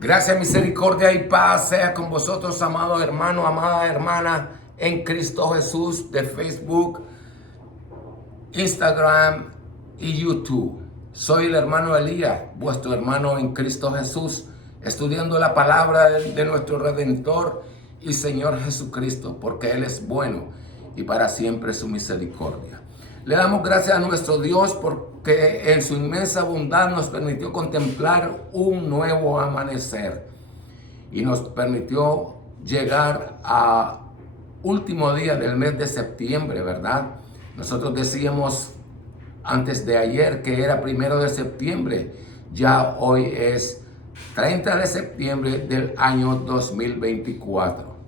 Gracia, misericordia y paz sea con vosotros, amado hermano, amada hermana, en Cristo Jesús, de Facebook, Instagram y YouTube. Soy el hermano Elías, vuestro hermano en Cristo Jesús, estudiando la palabra de nuestro Redentor y Señor Jesucristo, porque Él es bueno y para siempre su misericordia. Le damos gracias a nuestro Dios porque en su inmensa bondad nos permitió contemplar un nuevo amanecer y nos permitió llegar a último día del mes de septiembre, ¿verdad? Nosotros decíamos antes de ayer que era 1 de septiembre, ya hoy es 30 de septiembre del año 2024.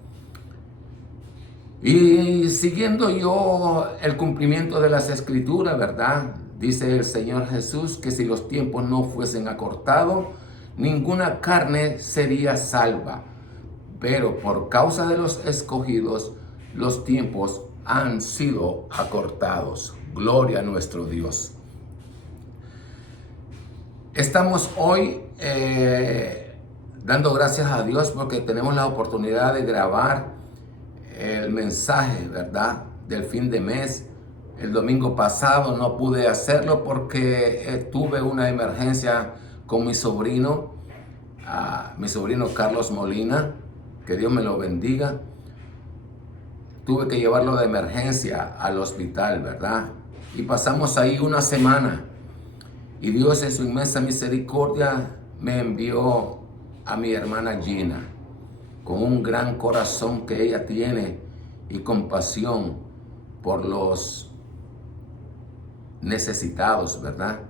Y siguiendo yo el cumplimiento de las escrituras, ¿verdad? Dice el Señor Jesús que si los tiempos no fuesen acortados, ninguna carne sería salva. Pero por causa de los escogidos, los tiempos han sido acortados. Gloria a nuestro Dios. Estamos hoy dando gracias a Dios porque tenemos la oportunidad de grabar el mensaje, ¿verdad?, del fin de mes. El domingo pasado no pude hacerlo porque tuve una emergencia con mi sobrino Carlos Molina, que Dios me lo bendiga. Tuve que llevarlo de emergencia al hospital, ¿verdad? Y pasamos ahí una semana. Y Dios en su inmensa misericordia me envió a mi hermana Gina, con un gran corazón que ella tiene y compasión por los necesitados, ¿verdad?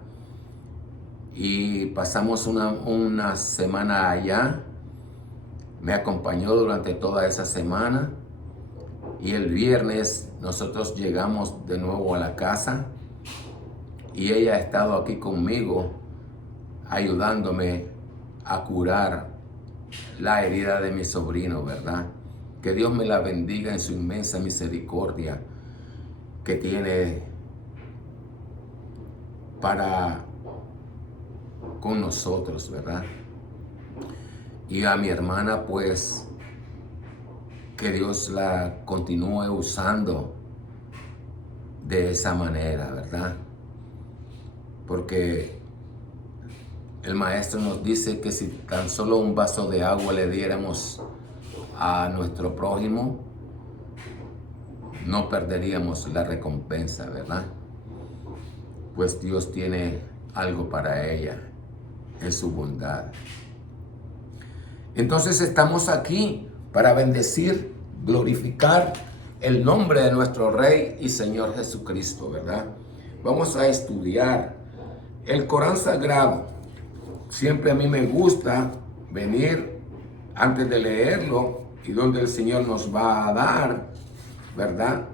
Y pasamos una semana allá. Me acompañó durante toda esa semana. Y el viernes nosotros llegamos de nuevo a la casa. Y ella ha estado aquí conmigo, ayudándome a curar la herida de mi sobrino, ¿verdad? Que Dios me la bendiga en su inmensa misericordia que tiene para con nosotros, ¿verdad? Y a mi hermana, pues, que Dios la continúe usando de esa manera, ¿verdad? Porque el maestro nos dice que si tan solo un vaso de agua le diéramos a nuestro prójimo, no perderíamos la recompensa, ¿verdad? Pues Dios tiene algo para ella en su bondad. Entonces estamos aquí para bendecir, glorificar el nombre de nuestro Rey y Señor Jesucristo, ¿verdad? Vamos a estudiar el Corán Sagrado. Siempre a mí me gusta venir antes de leerlo y donde el Señor nos va a dar, ¿verdad?,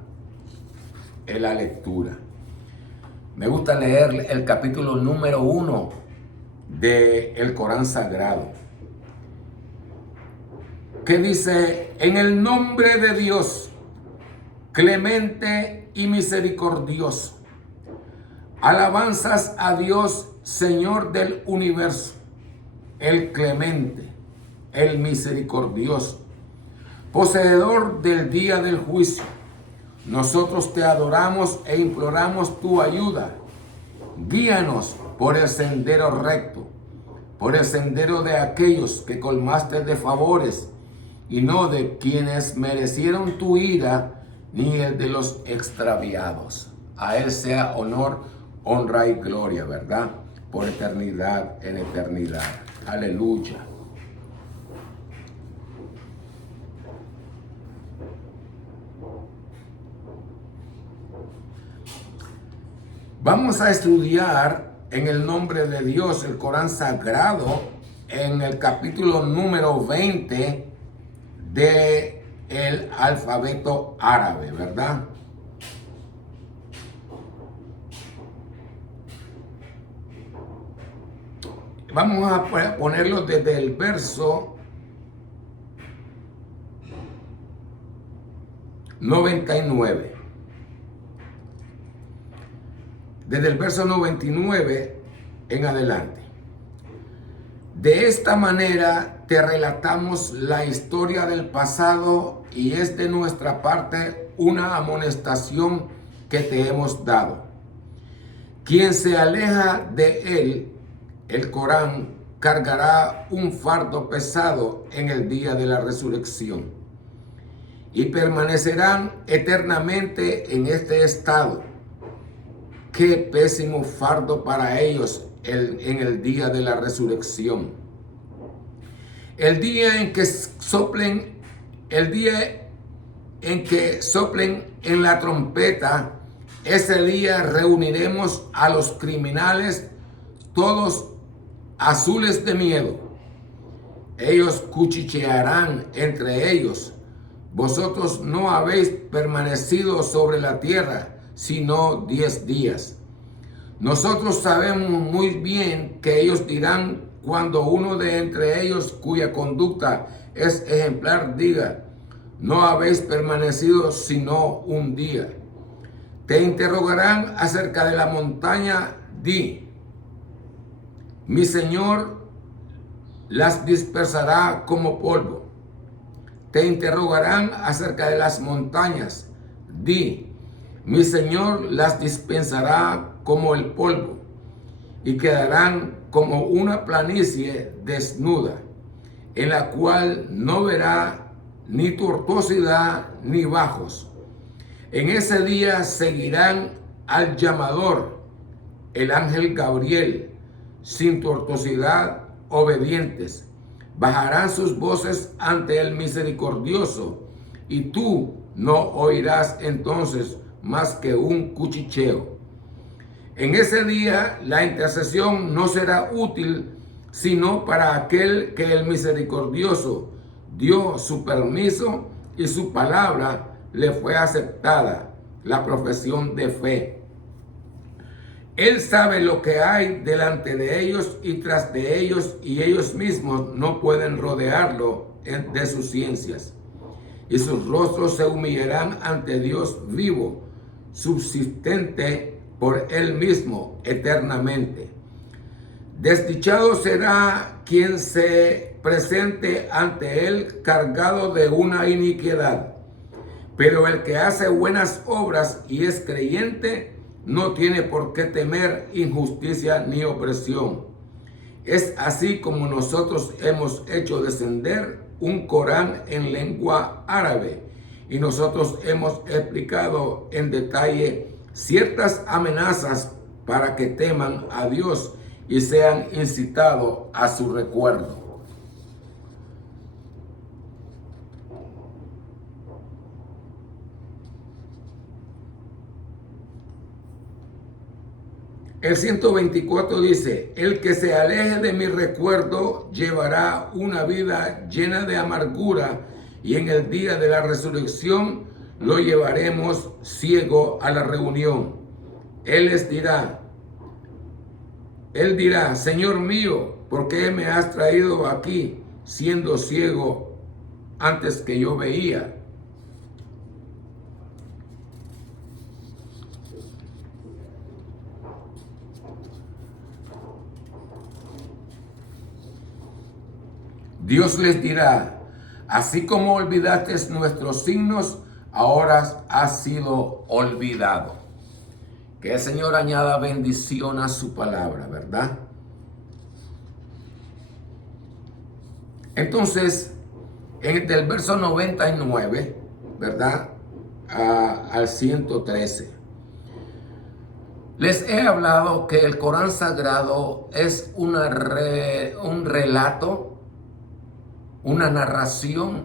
en la lectura. Me gusta leer el capítulo número 1 del Corán Sagrado, que dice: en el nombre de Dios, clemente y misericordioso. Alabanzas a Dios, Señor del universo, el clemente, el misericordioso, poseedor del día del juicio. Nosotros te adoramos e imploramos tu ayuda. Guíanos por el sendero recto, por el sendero de aquellos que colmaste de favores, y no de quienes merecieron tu ira, ni el de los extraviados. A Él sea honor, honra y gloria, ¿verdad?, por eternidad en eternidad. Aleluya. Vamos a estudiar en el nombre de Dios el Corán Sagrado en el capítulo número 20 del alfabeto árabe, ¿verdad? Vamos a ponerlo desde el verso 99. Desde el verso 99 en adelante. De esta manera te relatamos la historia del pasado y es de nuestra parte una amonestación que te hemos dado. Quien se aleja de él, el Corán, cargará un fardo pesado en el día de la resurrección y permanecerán eternamente en este estado. Qué pésimo fardo para ellos en el día de la resurrección. El día en que soplen en la trompeta, ese día reuniremos a los criminales, todos azules de miedo. Ellos cuchichearán entre ellos. Vosotros no habéis permanecido sobre la tierra, sino 10 días. Nosotros sabemos muy bien que ellos dirán cuando uno de entre ellos, cuya conducta es ejemplar, diga: no habéis permanecido sino un día. Te interrogarán acerca de la montaña, di: mi Señor las dispersará como polvo. Te interrogarán acerca de las montañas, di: mi Señor las dispensará como el polvo, y quedarán como una planicie desnuda, en la cual no verá ni tortuosidad ni bajos. En ese día seguirán al llamador, el ángel Gabriel, sin tortuosidad, obedientes. Bajarán sus voces ante el misericordioso, y tú no oirás entonces más que un cuchicheo. En ese día la intercesión no será útil sino para aquel que el misericordioso dio su permiso y su palabra le fue aceptada, la profesión de fe. Él sabe lo que hay delante de ellos y tras de ellos, y ellos mismos no pueden rodearlo de sus ciencias. Y sus rostros se humillarán ante Dios vivo, subsistente por él mismo eternamente. Desdichado será quien se presente ante él cargado de una iniquidad. Pero el que hace buenas obras y es creyente no tiene por qué temer injusticia ni opresión. Es así como nosotros hemos hecho descender un Corán en lengua árabe, y nosotros hemos explicado en detalle ciertas amenazas para que teman a Dios y sean incitados a su recuerdo. El 124 dice: el que se aleje de mi recuerdo llevará una vida llena de amargura, y en el día de la resurrección lo llevaremos ciego a la reunión. Él dirá: Señor mío, ¿por qué me has traído aquí siendo ciego antes que yo veía? Dios les dirá: así como olvidaste nuestros signos, ahora has sido olvidado. Que el Señor añada bendición a su palabra, ¿verdad? Entonces, del verso 99, ¿verdad? Al 113. Les he hablado que el Corán Sagrado es un relato, una narración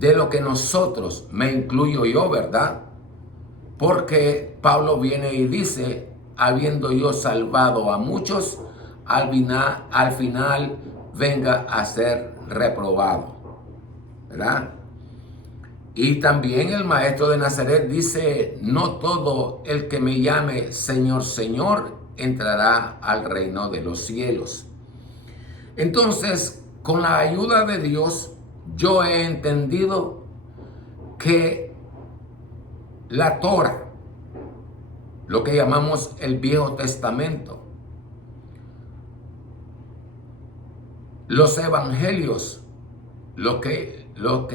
de lo que nosotros, me incluyo yo, ¿verdad? Porque Pablo viene y dice: habiendo yo salvado a muchos, al final venga a ser reprobado, ¿verdad? Y también el maestro de Nazaret dice: no todo el que me llame Señor, Señor, entrará al reino de los cielos. Entonces, con la ayuda de Dios, yo he entendido que la Torah, lo que llamamos el Viejo Testamento, los evangelios, lo que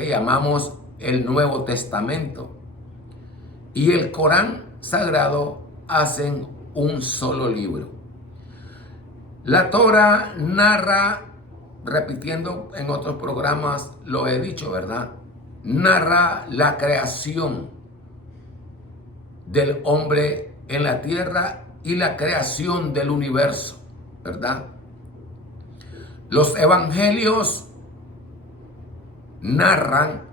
llamamos el Nuevo Testamento, y el Corán Sagrado hacen un solo libro. La Torah narra, repitiendo en otros programas, lo he dicho, ¿verdad? Narra la creación del hombre en la tierra y la creación del universo, ¿verdad? Los evangelios narran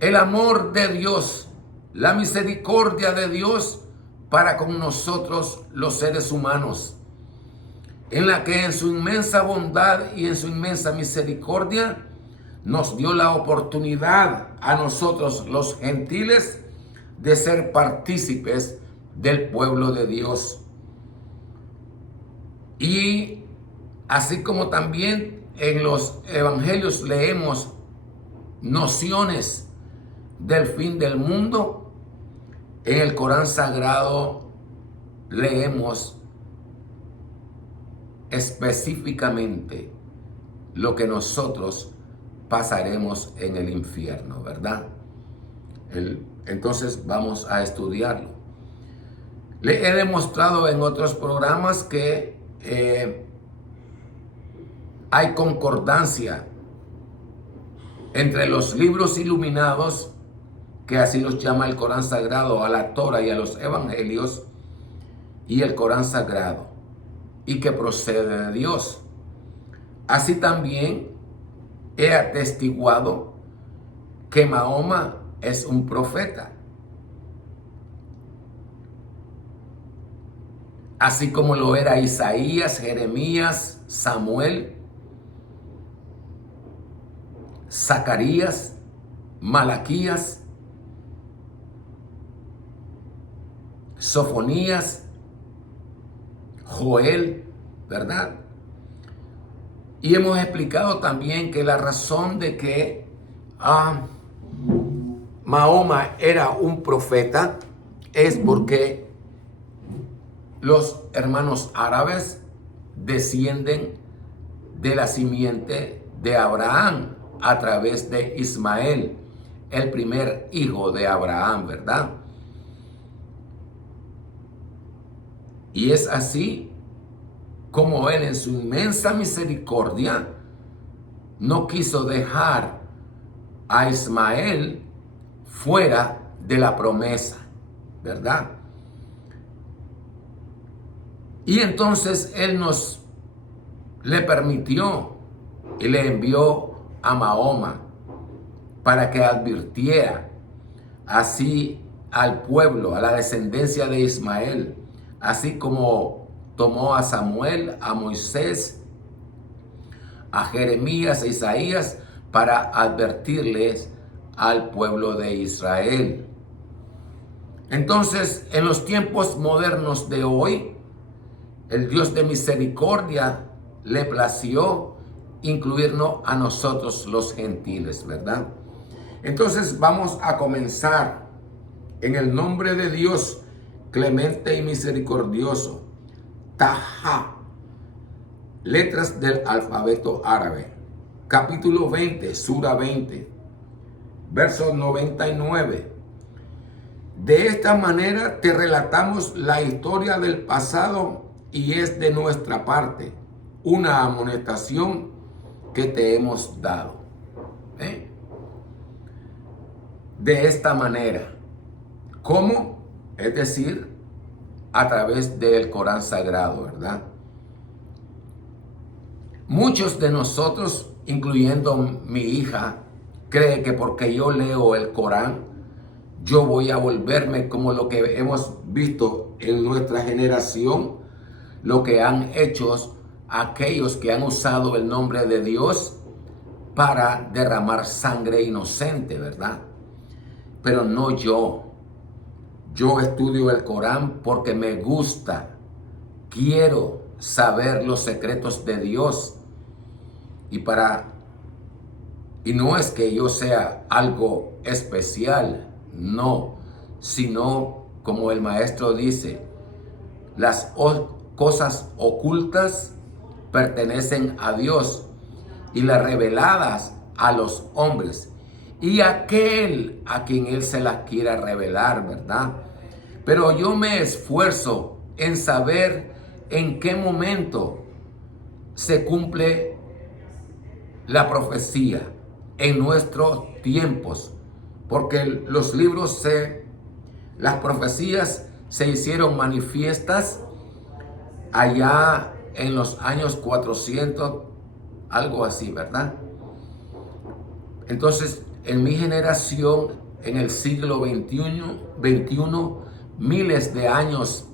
el amor de Dios, la misericordia de Dios para con nosotros los seres humanos, en la que en su inmensa bondad y en su inmensa misericordia nos dio la oportunidad a nosotros los gentiles de ser partícipes del pueblo de Dios. Y así como también en los evangelios leemos nociones del fin del mundo, en el Corán Sagrado leemos específicamente lo que nosotros pasaremos en el infierno, ¿verdad? Entonces vamos a estudiarlo. Le he demostrado en otros programas que hay concordancia entre los libros iluminados, que así los llama el Corán Sagrado, a la Torah y a los evangelios, y el Corán Sagrado, y que procede de Dios. Así también he atestiguado que Mahoma es un profeta, así como lo era Isaías, Jeremías, Samuel, Zacarías, Malaquías, Sofonías, Joel, ¿verdad? Y hemos explicado también que la razón de que Mahoma era un profeta es porque los hermanos árabes descienden de la simiente de Abraham a través de Ismael, el primer hijo de Abraham, ¿verdad? Y es así como él en su inmensa misericordia no quiso dejar a Ismael fuera de la promesa, ¿verdad? Y entonces él le permitió y le envió a Mahoma para que advirtiera así al pueblo, a la descendencia de Ismael, así como tomó a Samuel, a Moisés, a Jeremías, a Isaías, para advertirles al pueblo de Israel. Entonces, en los tiempos modernos de hoy, el Dios de misericordia le plació incluirnos a nosotros los gentiles, ¿verdad? Entonces vamos a comenzar en el nombre de Dios clemente y misericordioso. Taha, letras del alfabeto árabe, capítulo 20, sura 20, verso 99. De esta manera te relatamos la historia del pasado y es de nuestra parte una amonestación que te hemos dado. De esta manera. ¿Cómo? Es decir, a través del Corán Sagrado, ¿verdad? Muchos de nosotros, incluyendo mi hija, creen que porque yo leo el Corán, yo voy a volverme como lo que hemos visto en nuestra generación, lo que han hecho aquellos que han usado el nombre de Dios para derramar sangre inocente, ¿verdad? Pero no yo. Yo estudio el Corán porque me gusta. Quiero saber los secretos de Dios. Y no es que yo sea algo especial, no, sino como el maestro dice, las cosas ocultas pertenecen a Dios y las reveladas a los hombres, y aquel a quien él se las quiera revelar, ¿verdad? Pero yo me esfuerzo en saber en qué momento se cumple la profecía en nuestros tiempos, porque los libros las profecías se hicieron manifiestas allá en los años 400, algo así, ¿verdad? Entonces, en mi generación, en el siglo XXI, miles de años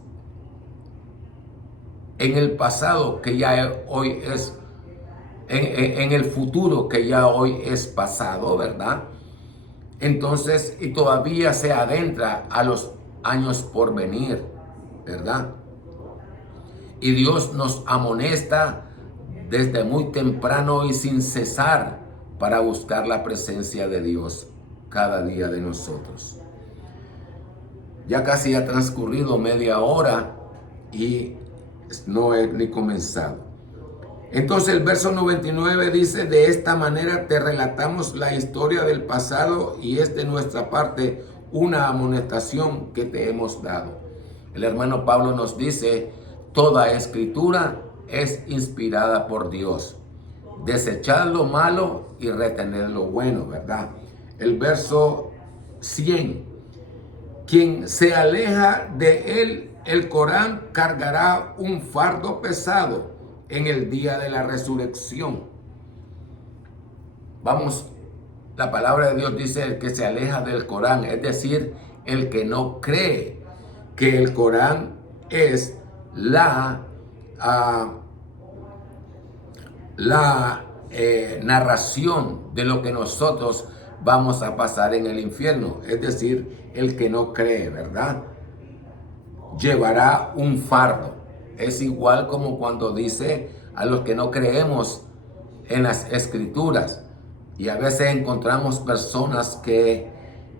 en el pasado, que ya hoy es, en el futuro, que ya hoy es pasado, ¿verdad? Entonces, y todavía se adentra a los años por venir, ¿verdad? Y Dios nos amonesta desde muy temprano y sin cesar para buscar la presencia de Dios cada día de nosotros. Ya casi ha transcurrido media hora y no he ni comenzado. Entonces el verso 99 dice: de esta manera te relatamos la historia del pasado y es de nuestra parte una amonestación que te hemos dado. El hermano Pablo nos dice: toda escritura es inspirada por Dios. Desechad lo malo y retened lo bueno, ¿verdad? El verso 100. Quien se aleja de él, el Corán, cargará un fardo pesado en el día de la resurrección. Vamos, la palabra de Dios dice: el que se aleja del Corán, es decir, el que no cree que el Corán es la narración de lo que nosotros vamos a pasar en el infierno. Es decir, el que no cree, ¿verdad? Llevará un fardo. Es igual como cuando dice a los que no creemos en las escrituras. Y a veces encontramos personas que,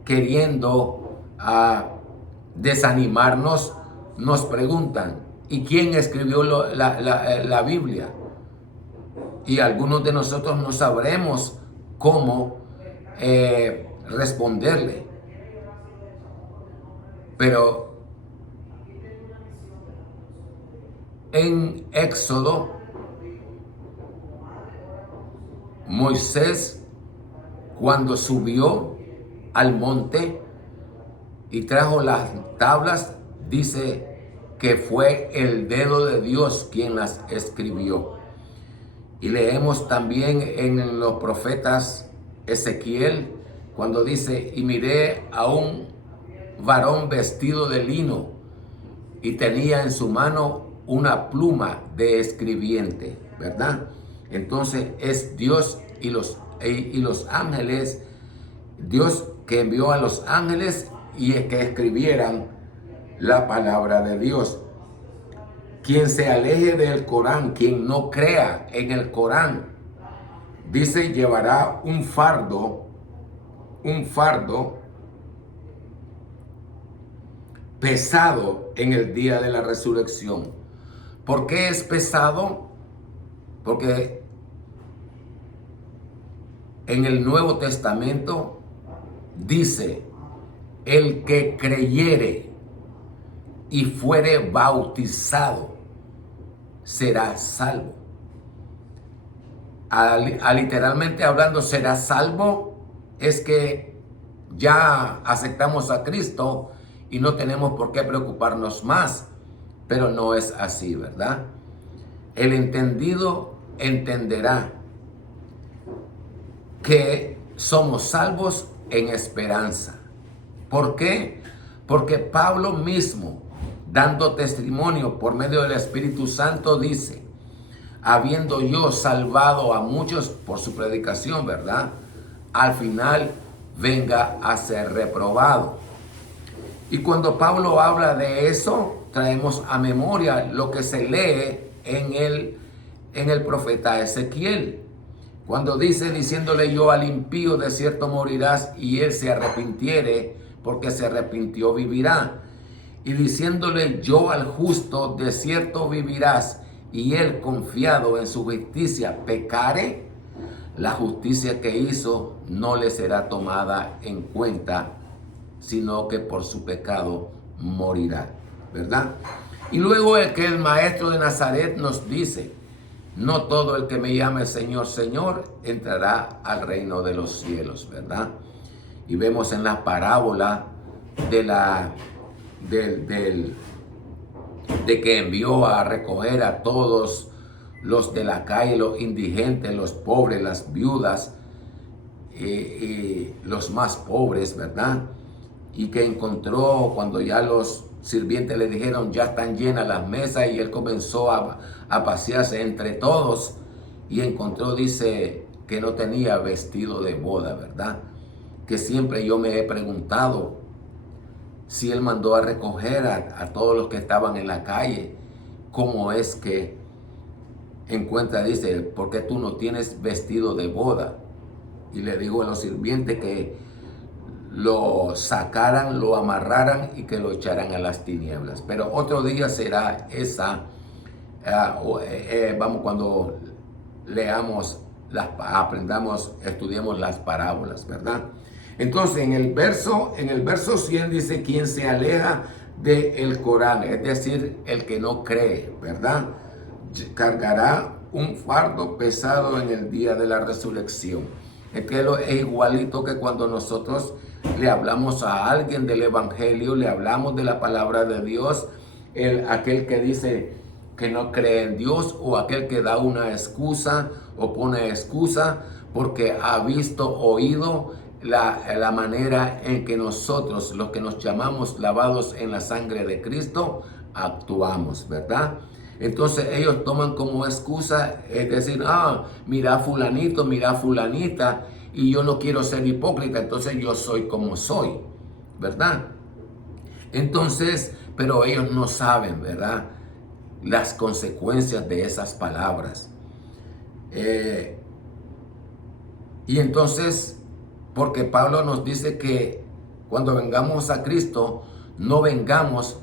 queriendo desanimarnos, nos preguntan: ¿y quién escribió la Biblia? Y algunos de nosotros no sabremos cómo responderle. Pero en Éxodo, Moisés, cuando subió al monte y trajo las tablas, dice que fue el dedo de Dios quien las escribió. Y leemos también en los profetas Ezequiel, cuando dice: y miré a un varón vestido de lino y tenía en su mano una pluma de escribiente, ¿verdad? Entonces es Dios y los ángeles, Dios que envió a los ángeles y que escribieran la palabra de Dios. Quien se aleje del Corán, quien no crea en el Corán, dice, llevará un fardo pesado en el día de la resurrección. ¿Por qué es pesado? Porque en el Nuevo Testamento dice: el que creyere y fuere bautizado será salvo. Literalmente hablando, será salvo es que ya aceptamos a Cristo y no tenemos por qué preocuparnos más. Pero no es así, ¿verdad? El entendido entenderá que somos salvos en esperanza. ¿Por qué? Porque Pablo mismo, dando testimonio por medio del Espíritu Santo, dice: habiendo yo salvado a muchos por su predicación, ¿verdad?, al final venga a ser reprobado. Y cuando Pablo habla de eso, traemos a memoria lo que se lee en el profeta Ezequiel, cuando dice: diciéndole yo al impío, de cierto morirás, y él se arrepintiere, porque se arrepintió vivirá. Y diciéndole yo al justo, de cierto vivirás, y él confiado en su justicia pecare, la justicia que hizo no le será tomada en cuenta, sino que por su pecado morirá, ¿verdad? Y luego el maestro de Nazaret nos dice, no todo el que me llame Señor, Señor, entrará al reino de los cielos, ¿verdad? Y vemos en la parábola de que envió a recoger a todos los de la calle, los indigentes, los pobres, las viudas, los más pobres, ¿verdad? Y que encontró cuando ya los sirvientes le dijeron ya están llenas las mesas, y él comenzó a pasearse entre todos y encontró, dice, que no tenía vestido de boda, ¿verdad? Que siempre yo me he preguntado si él mandó a recoger a todos los que estaban en la calle, ¿cómo es que encuentra, dice, ¿por qué tú no tienes vestido de boda? Y le dijo a los sirvientes que lo sacaran, lo amarraran y que lo echaran a las tinieblas. Pero otro día será esa, vamos, cuando leamos, aprendamos, estudiemos las parábolas, ¿verdad? Entonces en el verso 100 dice, quien se aleja del Corán, es decir, el que no cree, ¿verdad? Cargará un fardo pesado en el día de la resurrección. Es igualito que cuando nosotros le hablamos a alguien del evangelio, le hablamos de la palabra de Dios, aquel que dice que no cree en Dios, o aquel que da una excusa o pone excusa porque ha visto, oído la manera en que nosotros, los que nos llamamos lavados en la sangre de Cristo, actuamos, ¿verdad? Entonces ellos toman como excusa, es decir, mira fulanito, mira fulanita, y yo no quiero ser hipócrita, entonces yo soy como soy, ¿verdad? Entonces, pero ellos no saben, ¿verdad?, las consecuencias de esas palabras. Y entonces, porque Pablo nos dice que cuando vengamos a Cristo, no vengamos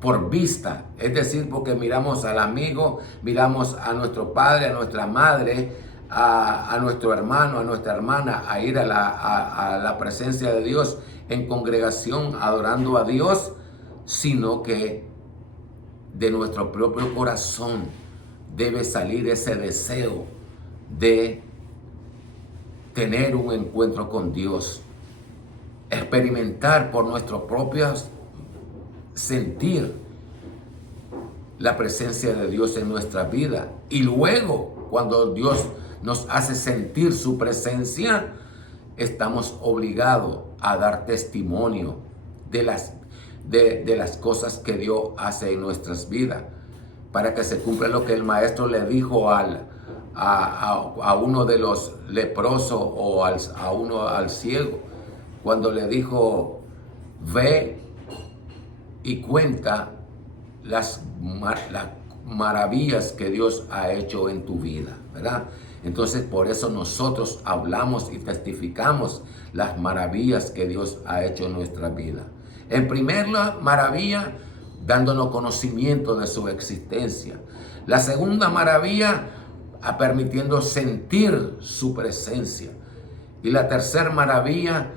por vista, es decir, porque miramos al amigo, miramos a nuestro padre, a nuestra madre, a nuestro hermano, a nuestra hermana, a ir a la presencia de Dios en congregación adorando a Dios, sino que de nuestro propio corazón debe salir ese deseo de tener un encuentro con Dios, experimentar por nuestros propios sentir la presencia de Dios en nuestra vida. Y luego, cuando Dios nos hace sentir su presencia, estamos obligados a dar testimonio de las cosas que Dios hace en nuestras vidas, para que se cumpla lo que el maestro le dijo a uno de los leprosos, o al ciego, cuando le dijo, ve y cuenta las maravillas que Dios ha hecho en tu vida, ¿verdad? Entonces, por eso nosotros hablamos y testificamos las maravillas que Dios ha hecho en nuestra vida. En primer maravilla, dándonos conocimiento de su existencia. La segunda maravilla, permitiendo sentir su presencia. Y la tercera maravilla,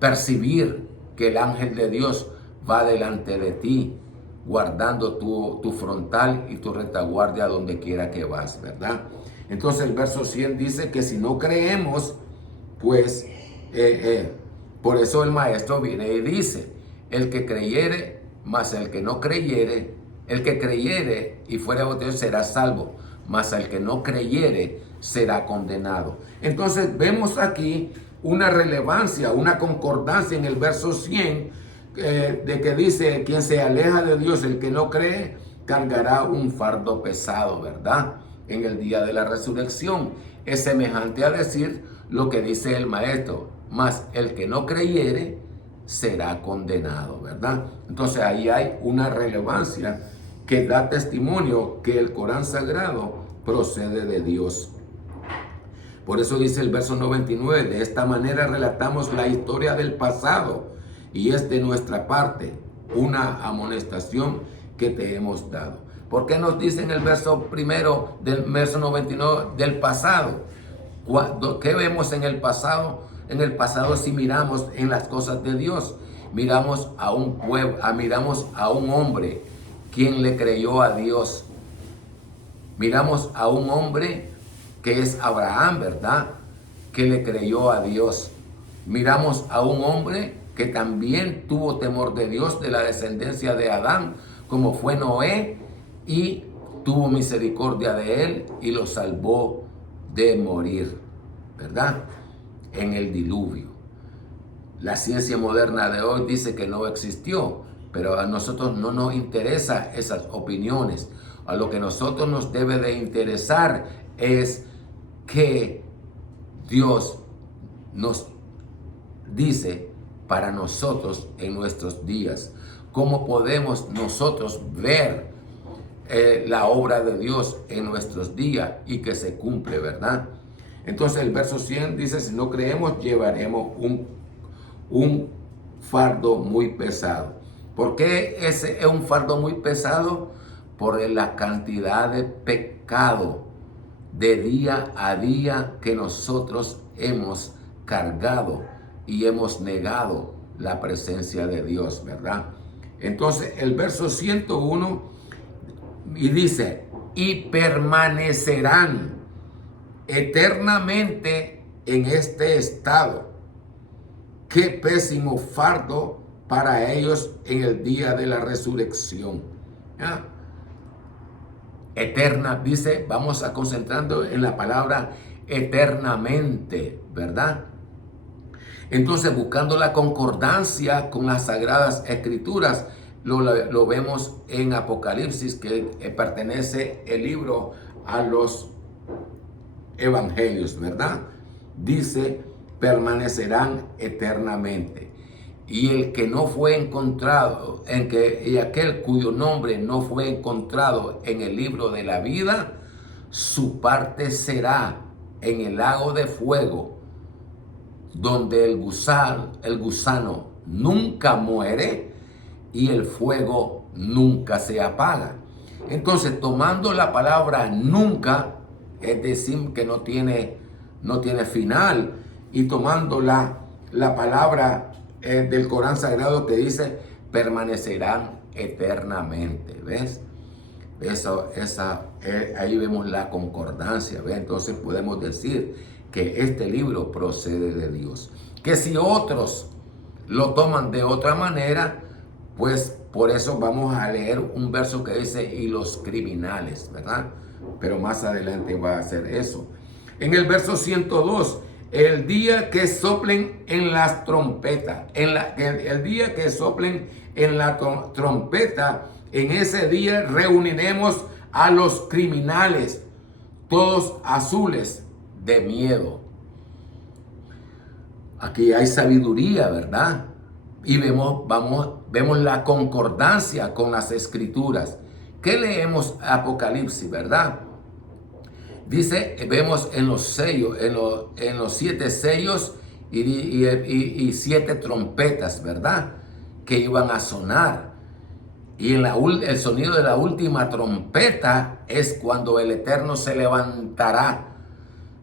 percibir que el ángel de Dios va delante de ti, guardando tu frontal y tu retaguardia donde quiera que vas, ¿verdad? Entonces el verso 100 dice que si no creemos, pues, por eso el maestro viene y dice, el que creyere, mas el que no creyere, el que creyere y fuera bautizado será salvo, mas el que no creyere será condenado. Entonces vemos aquí una relevancia, una concordancia en el verso 100, de que dice, quien se aleja de Dios, el que no cree, cargará un fardo pesado, ¿verdad?, en el día de la resurrección. Es semejante a decir lo que dice el maestro, mas el que no creyere será condenado, ¿verdad? Entonces ahí hay una relevancia que da testimonio que el Corán sagrado procede de Dios. Por eso dice el verso 99, de esta manera relatamos la historia del pasado, y es de nuestra parte una amonestación que te hemos dado. ¿Por qué nos dice en el verso primero del verso 99 del pasado? ¿Qué vemos en el pasado? En el pasado, si miramos en las cosas de Dios, miramos a un pueblo, miramos a un hombre quien le creyó a Dios. Miramos a un hombre que es Abraham, ¿verdad? Que le creyó a Dios. Miramos a un hombre que también tuvo temor de Dios, de la descendencia de Adán, como fue Noé, y tuvo misericordia de él y lo salvó de morir, ¿verdad? En el diluvio. La ciencia moderna de hoy dice que no existió, pero a nosotros no nos interesa esas opiniones. A lo que a nosotros nos debe de interesar es que Dios nos dice para nosotros en nuestros días. ¿Cómo podemos nosotros ver la obra de Dios en nuestros días y que se cumple, ¿verdad? Entonces el verso 100 dice, si no creemos, llevaremos un fardo muy pesado. ¿Por qué ese es un fardo muy pesado? Por la cantidad de pecado de día a día que nosotros hemos cargado y hemos negado la presencia de Dios, ¿verdad? Entonces el verso 101 y dice, y permanecerán eternamente en este estado. Qué pésimo fardo para ellos en el día de la resurrección. ¿Ya? Eterna, dice, vamos a concentrando en la palabra eternamente, ¿verdad? Entonces, buscando la concordancia con las Sagradas Escrituras, lo vemos en Apocalipsis, que pertenece el libro a los Evangelios, ¿verdad? Dice, permanecerán eternamente. Y el que no fue encontrado, y aquel cuyo nombre no fue encontrado en el libro de la vida, su parte será en el lago de fuego, donde el gusano nunca muere y el fuego nunca se apaga. Entonces, tomando la palabra nunca, es decir, que no tiene final, y tomando la palabra del Corán Sagrado que dice, permanecerán eternamente, ¿ves? Ahí vemos la concordancia, ¿ves? Entonces podemos decir que este libro procede de Dios. Que si otros lo toman de otra manera, pues por eso vamos a leer un verso que dice, y los criminales, ¿verdad? Pero más adelante va a hacer eso. En el verso 102, el día que soplen en las trompetas, el día que soplen en la trompeta, en ese día reuniremos a los criminales, todos azules de miedo. Aquí hay sabiduría, ¿verdad? Y vemos la concordancia con las Escrituras. ¿Qué leemos Apocalipsis, verdad? Dice, vemos en los sellos, en los 7 sellos y 7 trompetas, ¿verdad? Que iban a sonar. Y el sonido de la última trompeta es cuando el Eterno se levantará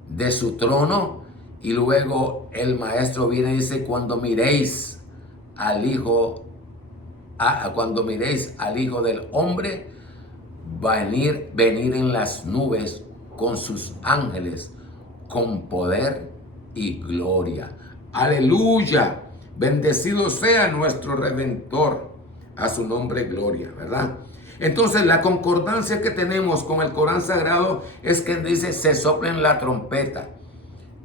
de su trono, y luego el Maestro viene y dice, cuando miréis al Hijo del Hombre venir en las nubes con sus ángeles, con poder y gloria. Aleluya, bendecido sea nuestro Redentor, a su nombre gloria, ¿verdad? Entonces la concordancia que tenemos con el Corán Sagrado es que dice, se soplen la trompeta.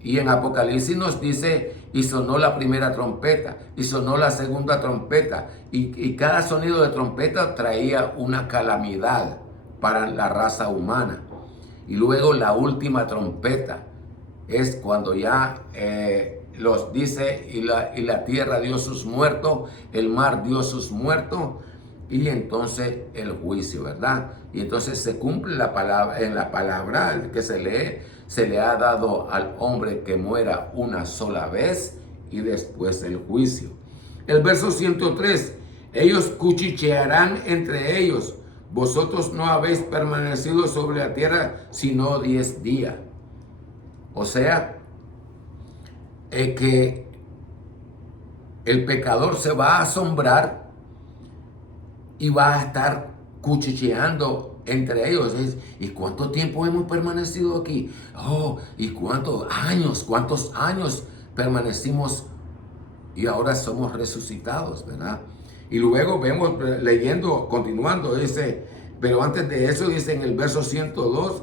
Y en Apocalipsis nos dice, y sonó la primera trompeta, y sonó la segunda trompeta, y cada sonido de trompeta traía una calamidad para la raza humana. Y luego la última trompeta es cuando ya los dice, y la tierra dio sus muertos, el mar dio sus muertos, y entonces el juicio, ¿verdad? Y entonces se cumple la palabra, en la palabra que se lee, se le ha dado al hombre que muera una sola vez y después el juicio. El verso 103, ellos cuchichearán entre ellos, vosotros no habéis permanecido sobre la tierra sino 10 días. O sea, que el pecador se va a asombrar y va a estar cuchicheando entre ellos. ¿Y cuánto tiempo hemos permanecido aquí? Oh, ¿y cuántos años permanecimos y ahora somos resucitados, ¿verdad? Y luego vemos, leyendo, continuando, dice, pero antes de eso dice en el verso 102,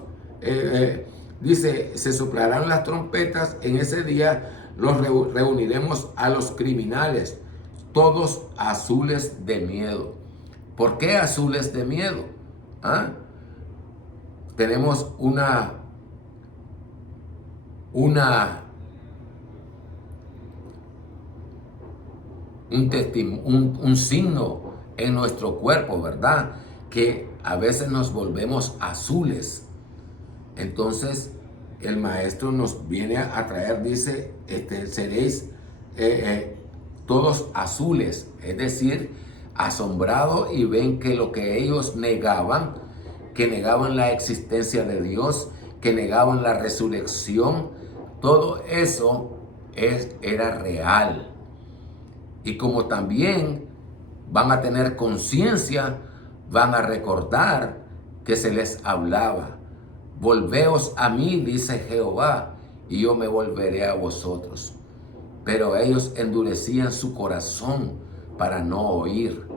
dice, se soplarán las trompetas, en ese día los reuniremos a los criminales, todos azules de miedo. ¿Por qué azules de miedo? ¿Ah? Tenemos un signo en nuestro cuerpo, ¿verdad? Que a veces nos volvemos azules. Entonces, el maestro nos viene a traer, dice, seréis todos azules, es decir, asombrados, y ven que lo que ellos negaban, que negaban la existencia de Dios, que negaban la resurrección, todo eso era real. Y como también van a tener conciencia, van a recordar que se les hablaba. Volveos a mí, dice Jehová, y yo me volveré a vosotros. Pero ellos endurecían su corazón para no oír.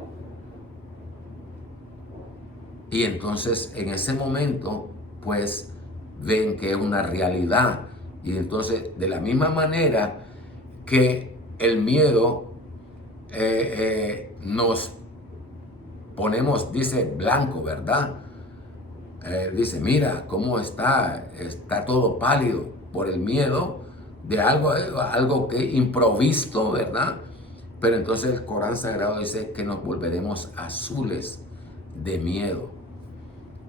Y entonces en ese momento, pues, ven que es una realidad. Y entonces, de la misma manera que el miedo nos ponemos, dice, blanco, ¿verdad? Dice, mira cómo está todo pálido por el miedo de algo que improvisto, ¿verdad? Pero entonces el Corán Sagrado dice que nos volveremos azules de miedo,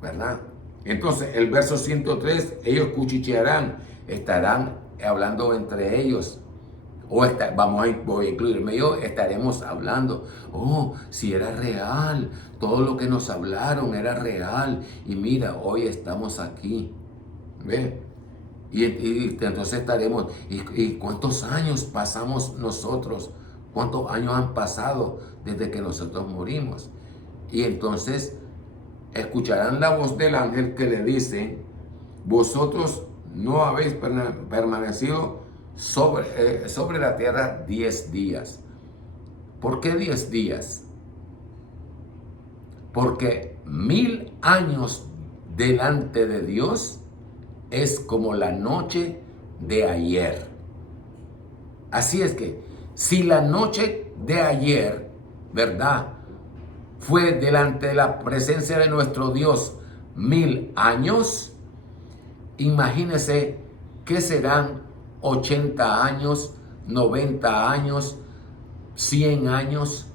¿verdad? Entonces el verso 103, ellos cuchichearán, estarán hablando entre ellos. Voy a incluirme yo, estaremos hablando, oh, si era real, todo lo que nos hablaron era real, y mira, hoy estamos aquí, ¿ve? Y entonces estaremos, ¿y cuántos años pasamos nosotros? ¿Cuántos años han pasado desde que nosotros morimos? Y entonces escucharán la voz del ángel que le dice, vosotros no habéis permanecido sobre la tierra 10 días. ¿Por qué 10 días? Porque 1000 años delante de Dios es como la noche de ayer. Así es que si la noche de ayer, ¿verdad?, fue delante de la presencia de nuestro Dios 1000 años, imagínense que serán 80 años, 90 años, 100 años,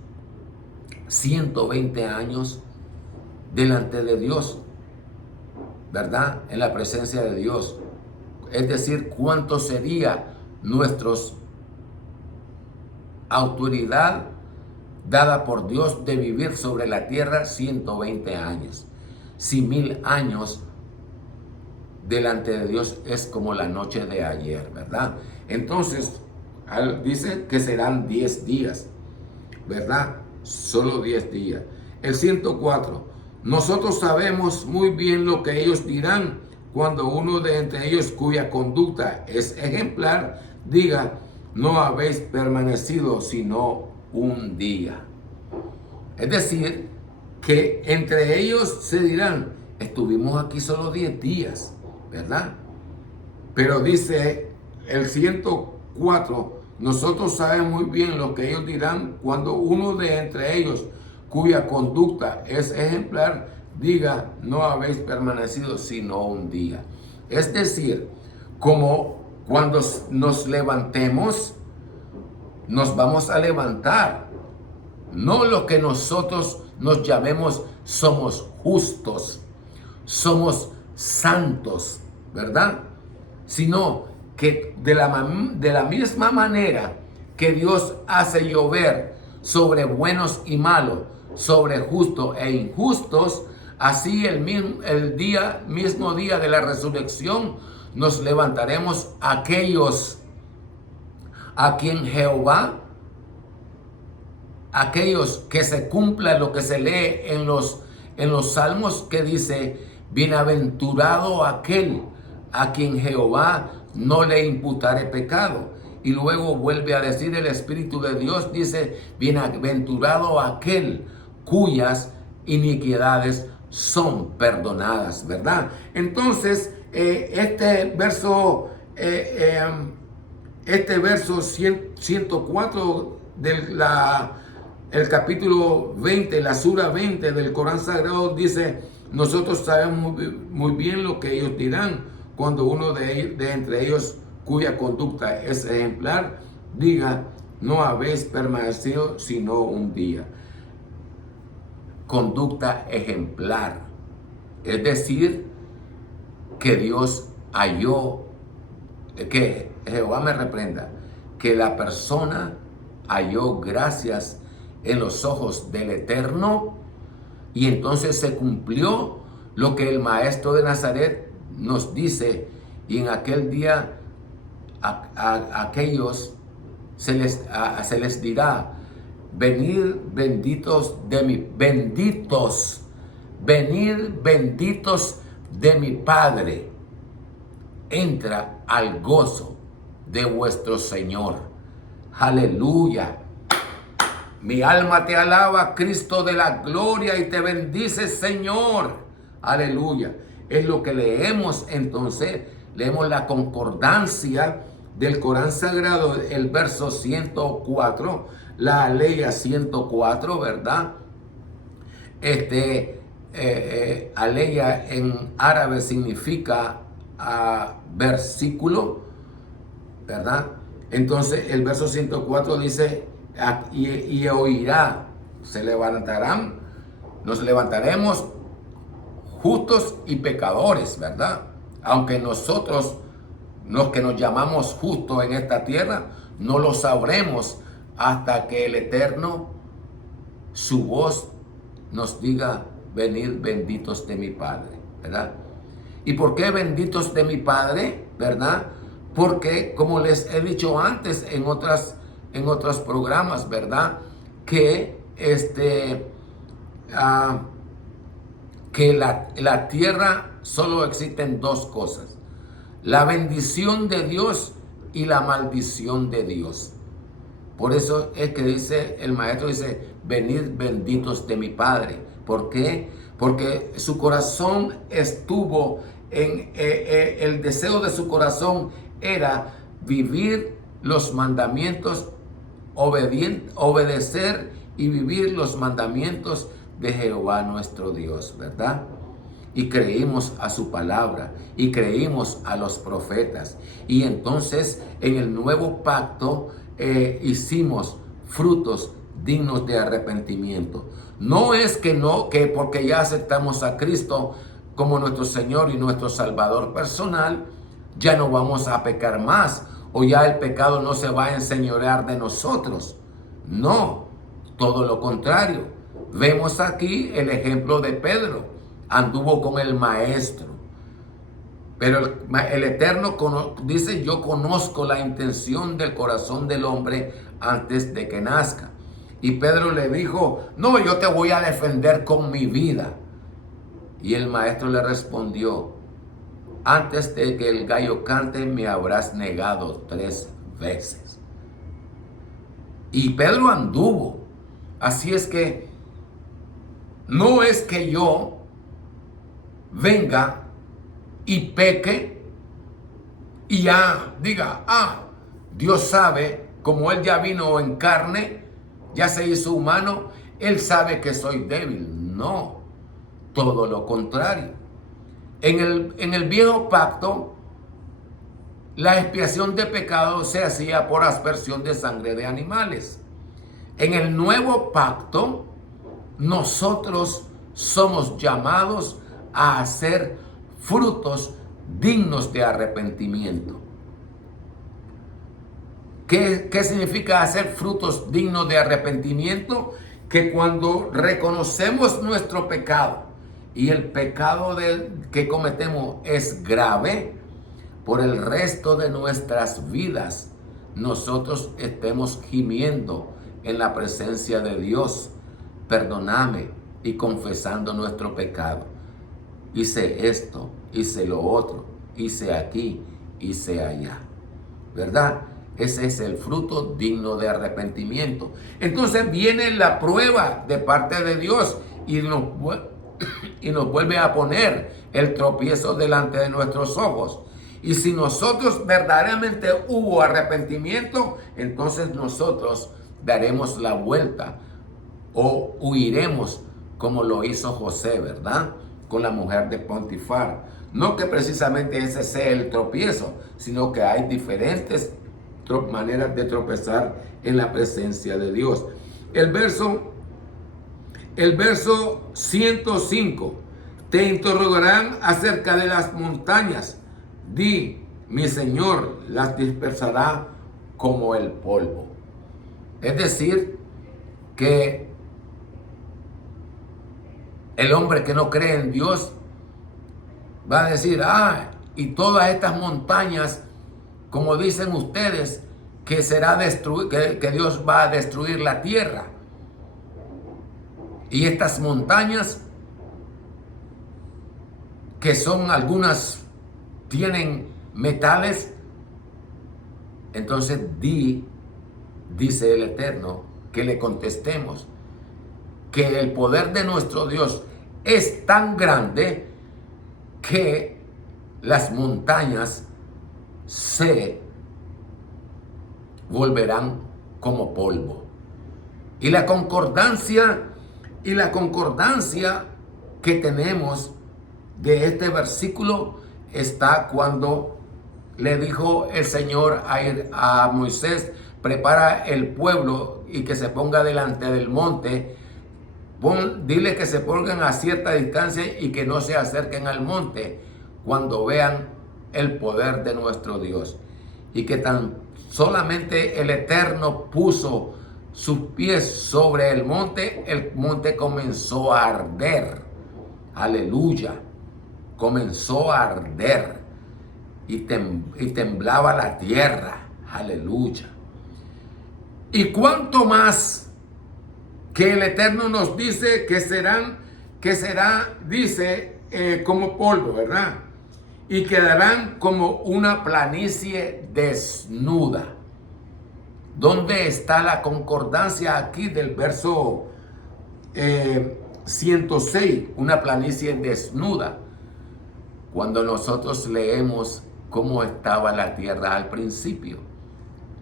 120 años delante de Dios, ¿verdad? En la presencia de Dios. Es decir, ¿cuánto sería nuestra autoridad dada por Dios de vivir sobre la tierra 120 años? Si 1000 años delante de Dios es como la noche de ayer, ¿verdad? Entonces, dice que serán 10 días, ¿verdad? Solo 10 días. El 104, nosotros sabemos muy bien lo que ellos dirán cuando uno de entre ellos cuya conducta es ejemplar diga, no habéis permanecido sino un día. Es decir, que entre ellos se dirán, estuvimos aquí solo 10 días, ¿verdad? Pero dice el 104, nosotros sabemos muy bien lo que ellos dirán cuando uno de entre ellos, cuya conducta es ejemplar, diga, no habéis permanecido sino un día. Es decir, como cuando nos levantemos, nos vamos a levantar. No lo que nosotros nos llamemos somos justos, somos santos, ¿verdad? Sino que de la misma manera que Dios hace llover sobre buenos y malos, sobre justos e injustos, así el mismo día de la resurrección, nos levantaremos aquellos a quien Jehová, aquellos que se cumpla lo que se lee en los salmos, que dice: bienaventurado aquel a quien Jehová no le imputaré pecado. Y luego vuelve a decir el Espíritu de Dios, dice: bienaventurado aquel cuyas iniquidades son perdonadas, ¿verdad? Entonces, este verso 104 del capítulo 20, la sura 20 del Corán Sagrado dice: nosotros sabemos muy bien lo que ellos dirán cuando uno de entre ellos, cuya conducta es ejemplar, diga: no habéis permanecido sino un día. Conducta ejemplar, es decir, que Dios halló, que Jehová me reprenda, que la persona halló gracias en los ojos del Eterno, y entonces se cumplió lo que el Maestro de Nazaret nos dice: y en aquel día a aquellos se les dirá: venid benditos de mi Padre, entra al gozo de vuestro Señor. Aleluya. Mi alma te alaba, Cristo de la gloria, y te bendice, Señor. Aleluya. Es lo que leemos entonces. Leemos la concordancia del Corán Sagrado, el verso 104, la aleya 104, ¿verdad? Aleya en árabe significa versículo, ¿verdad? Entonces el verso 104 dice: y oirá, nos levantaremos justos y pecadores, ¿verdad? Aunque nosotros, los que nos llamamos justos en esta tierra, no lo sabremos hasta que el Eterno, su voz, nos diga: venid benditos de mi Padre, ¿verdad? ¿Y por qué benditos de mi Padre, verdad? Porque, como les he dicho antes en otros programas, ¿verdad? Que la tierra solo existen dos cosas: la bendición de Dios y la maldición de Dios. Por eso es que dice, el Maestro dice: venid benditos de mi Padre. ¿Por qué? Porque su corazón estuvo el deseo de su corazón era vivir los mandamientos, obedecer y vivir los mandamientos de Jehová nuestro Dios, ¿verdad? Y creímos a su palabra y creímos a los profetas. Y entonces en el nuevo pacto hicimos frutos dignos de arrepentimiento. No es que porque ya aceptamos a Cristo como nuestro Señor y nuestro Salvador personal, ya no vamos a pecar más, o ya el pecado no se va a enseñorear de nosotros. No, todo lo contrario. Vemos aquí el ejemplo de Pedro. Anduvo con el Maestro. Pero el Eterno dice: yo conozco la intención del corazón del hombre antes de que nazca. Y Pedro le dijo: no, yo te voy a defender con mi vida. Y el Maestro le respondió: antes de que el gallo cante me habrás negado 3 veces. Y Pedro anduvo. Así es que no es que yo venga y peque y ya diga: Dios sabe, como Él ya vino en carne, ya se hizo humano, Él sabe que soy débil. No, todo lo contrario. En el viejo pacto, la expiación de pecado se hacía por aspersión de sangre de animales. En el nuevo pacto, nosotros somos llamados a hacer frutos dignos de arrepentimiento. ¿Qué significa hacer frutos dignos de arrepentimiento? Que cuando reconocemos nuestro pecado y el pecado que cometemos es grave, por el resto de nuestras vidas nosotros estemos gimiendo en la presencia de Dios. Perdóname, y confesando nuestro pecado. Hice esto, hice lo otro, hice aquí, hice allá. ¿Verdad? Ese es el fruto digno de arrepentimiento. Entonces viene la prueba de parte de Dios y nos vuelve a poner el tropiezo delante de nuestros ojos. Y si nosotros verdaderamente hubo arrepentimiento, entonces nosotros daremos la vuelta o huiremos como lo hizo José, ¿verdad? Con la mujer de Potifar. No que precisamente ese sea el tropiezo, sino que hay diferentes maneras de tropezar en la presencia de Dios. El verso 105. Te interrogarán acerca de las montañas. Di, mi Señor las dispersará como el polvo. Es decir, que el hombre que no cree en Dios va a decir, y todas estas montañas, como dicen ustedes, que Dios va a destruir la tierra. Y estas montañas, que son algunas, tienen metales. Entonces dice el Eterno, que le contestemos que el poder de nuestro Dios es tan grande que las montañas se volverán como polvo. Y la concordancia que tenemos de este versículo está cuando le dijo el Señor a Moisés, prepara el pueblo y que se ponga delante del monte. Dile que se pongan a cierta distancia y que no se acerquen al monte cuando vean el poder de nuestro Dios. Y que tan solamente el Eterno puso sus pies sobre el monte comenzó a arder. Aleluya. Comenzó a arder y temblaba la tierra. Aleluya. Y cuánto más que el Eterno nos dice que será, dice, como polvo, ¿verdad? Y quedarán como una planicie desnuda. ¿Dónde está la concordancia aquí del verso 106? Una planicie desnuda. Cuando nosotros leemos cómo estaba la tierra al principio,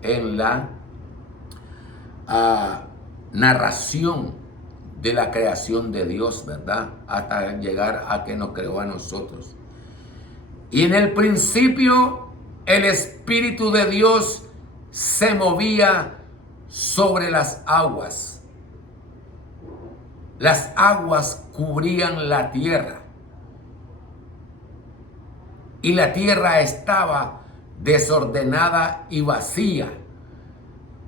en la narración de la creación de Dios, ¿verdad? Hasta llegar a que nos creó a nosotros. Y en el principio el Espíritu de Dios se movía sobre las aguas. Las aguas cubrían la tierra. Y la tierra estaba desordenada y vacía.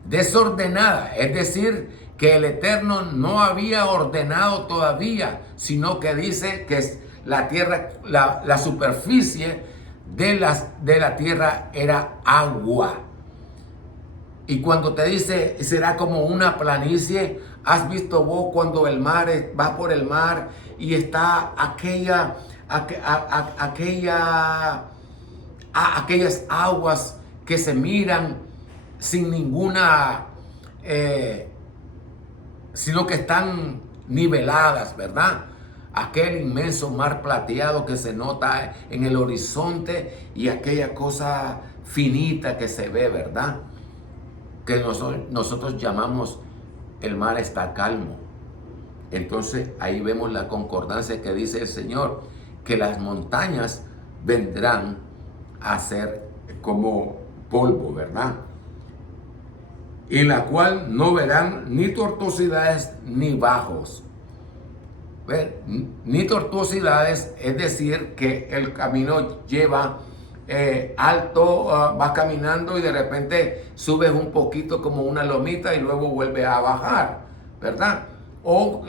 Desordenada, es decir, que el Eterno no había ordenado todavía, sino que dice que la tierra, la superficie de la tierra era agua. Y cuando te dice será como una planicie, ¿has visto vos cuando el mar va por el mar y está aquellas aguas que se miran sin ninguna, sino que están niveladas, ¿verdad? Aquel inmenso mar plateado que se nota en el horizonte y aquella cosa finita que se ve, ¿verdad? Que nosotros llamamos el mar está calmo. Entonces ahí vemos la concordancia que dice el Señor, que las montañas vendrán a ser como polvo, ¿verdad? En la cual no verán ni tortuosidades ni bajos. Ni tortuosidades, es decir, que el camino lleva alto, vas caminando y de repente subes un poquito como una lomita y luego vuelve a bajar, ¿verdad? O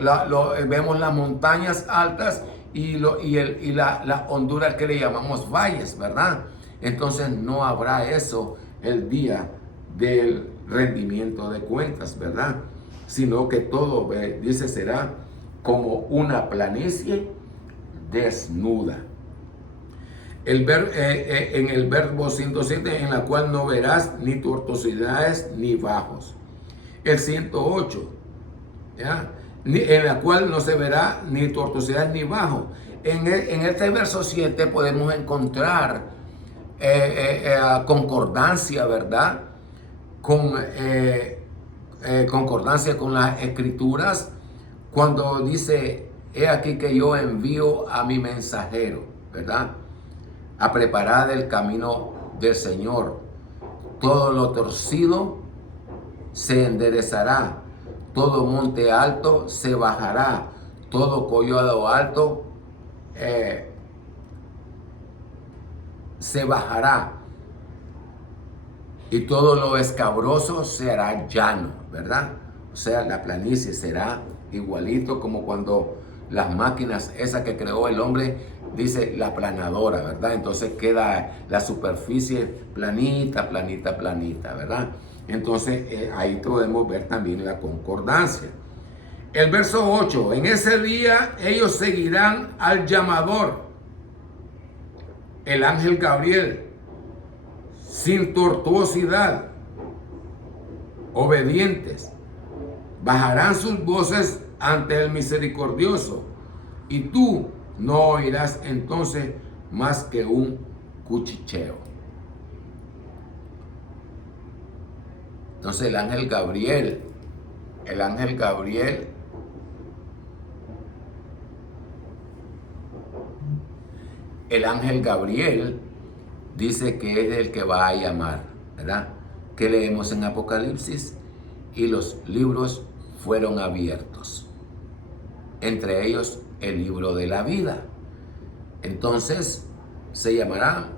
vemos las montañas altas y la hondura que le llamamos valles, ¿verdad? entonces no habrá eso el día del rendimiento de cuentas, ¿verdad? Sino que todo, dice, será como una planicie desnuda. En el verbo 107, en la cual no verás ni tortuosidades ni bajos. El 108, ¿ya? En la cual no se verá ni tortuosidades ni bajos. En este verso 7 podemos encontrar concordancia, ¿verdad? Concordancia con las escrituras, cuando dice: he aquí que yo envío a mi mensajero, ¿verdad?, a preparar el camino del Señor. Todo lo torcido se enderezará, todo monte alto se bajará, todo collado alto se bajará, y todo lo escabroso será llano, ¿verdad? O sea, la planicie será igualito como cuando las máquinas, esa que creó el hombre, dice la planadora, ¿verdad? Entonces queda la superficie planita, planita, planita, ¿verdad? Entonces ahí podemos ver también la concordancia. El verso 8, en ese día ellos seguirán al llamador, el ángel Gabriel, sin tortuosidad, obedientes, bajarán sus voces ante el misericordioso, y tú no oirás entonces más que un cuchicheo. Entonces el ángel Gabriel dice que es el que va a llamar, ¿verdad? Que leemos en Apocalipsis: y los libros fueron abiertos, entre ellos el libro de la vida. Entonces se llamará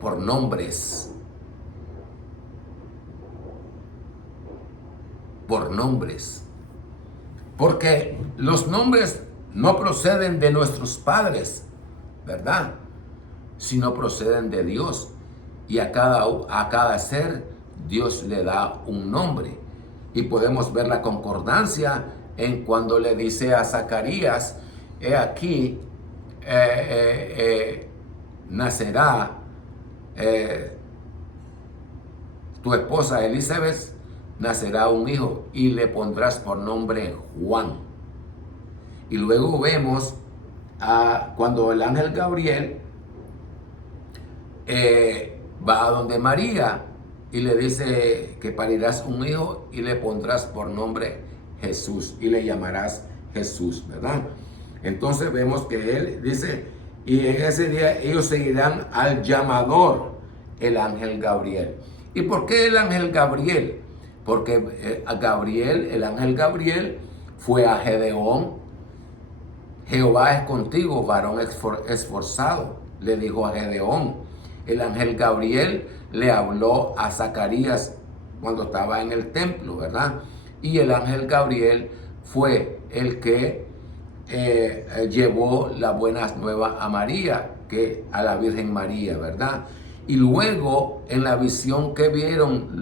por nombres, porque los nombres no proceden de nuestros padres, ¿verdad?, sino proceden de Dios, y a cada ser Dios le da un nombre. Y podemos ver la concordancia en cuando le dice a Zacarías: he aquí, nacerá tu esposa Elizabeth, nacerá un hijo, y le pondrás por nombre Juan. Y luego vemos cuando el ángel Gabriel va a donde María y le dice que parirás un hijo y le pondrás por nombre Jesús, y le llamarás Jesús, ¿verdad? Entonces vemos que él dice: y en ese día ellos seguirán al llamador, el ángel Gabriel. ¿Y por qué el ángel Gabriel? Porque el ángel Gabriel fue a Gedeón. Jehová es contigo, varón esforzado, le dijo a Gedeón. El ángel Gabriel le habló a Zacarías cuando estaba en el templo, ¿verdad? Y el ángel Gabriel fue el que llevó las buenas nuevas a María, a la Virgen María, ¿verdad? Y luego, en la visión que vieron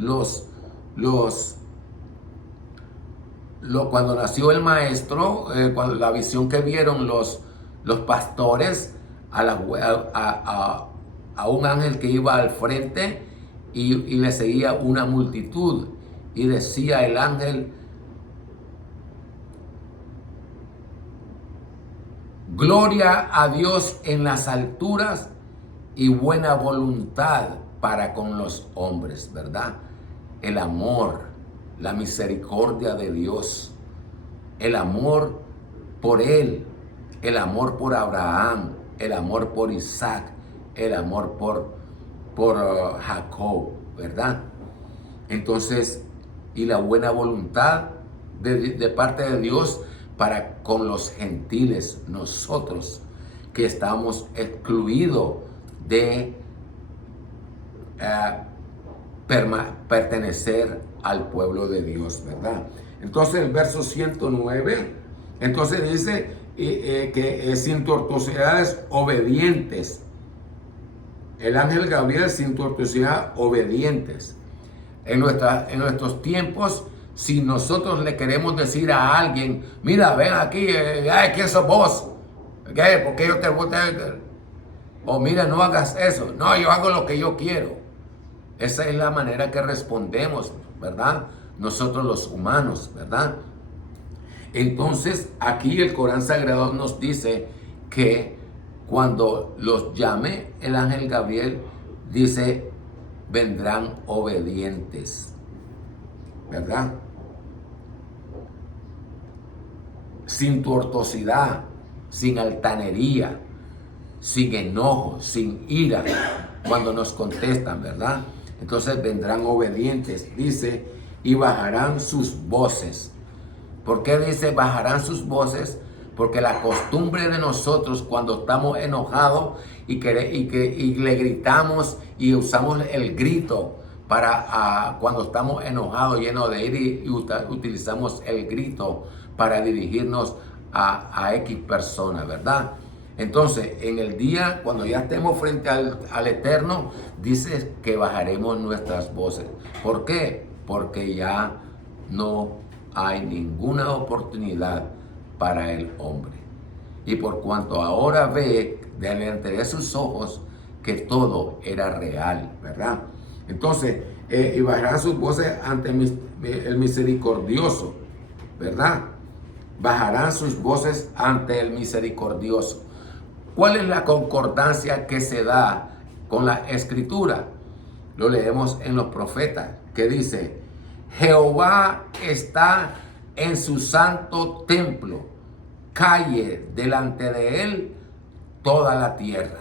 cuando nació el maestro, cuando la visión que vieron los pastores a un ángel que iba al frente y le seguía una multitud, y decía el ángel: gloria a Dios en las alturas y buena voluntad para con los hombres, ¿verdad? El amor, la misericordia de Dios, el amor por él, el amor por Abraham, el amor por Isaac, el amor por Jacob, ¿verdad? Entonces, y la buena voluntad de parte de Dios para con los gentiles, nosotros que estamos excluidos de pertenecer al pueblo de Dios, ¿verdad? Entonces el verso 109, entonces dice que sin tortuosidades, obedientes, el ángel Gabriel sin tu autoridad obedientes. En nuestros tiempos, si nosotros le queremos decir a alguien, mira, ven aquí, ¿quién sos vos? ¿Qué? ¿Por qué yo te voy a...? O mira, no hagas eso. No, yo hago lo que yo quiero. Esa es la manera que respondemos, ¿verdad? Nosotros los humanos, ¿verdad? Entonces, aquí el Corán Sagrado nos dice que cuando los llame el ángel Gabriel, dice, vendrán obedientes, ¿verdad? Sin tortuosidad, sin altanería, sin enojo, sin ira, cuando nos contestan, ¿verdad? Entonces vendrán obedientes, dice, y bajarán sus voces. ¿Por qué dice bajarán sus voces? Porque la costumbre de nosotros cuando estamos enojados y le gritamos y usamos el grito para cuando estamos enojados, llenos de ira, y utilizamos el grito para dirigirnos a X persona, ¿verdad? Entonces, en el día, cuando ya estemos frente al Eterno, dice que bajaremos nuestras voces. ¿Por qué? Porque ya no hay ninguna oportunidad para el hombre. Y por cuanto ahora ve delante de sus ojos que todo era real, ¿verdad? Entonces, y bajarán sus voces ante el misericordioso, ¿verdad? Bajarán sus voces ante el misericordioso. ¿Cuál es la concordancia que se da con la escritura? Lo leemos en los profetas, que dice, Jehová está en su santo templo, calle delante de él toda la tierra.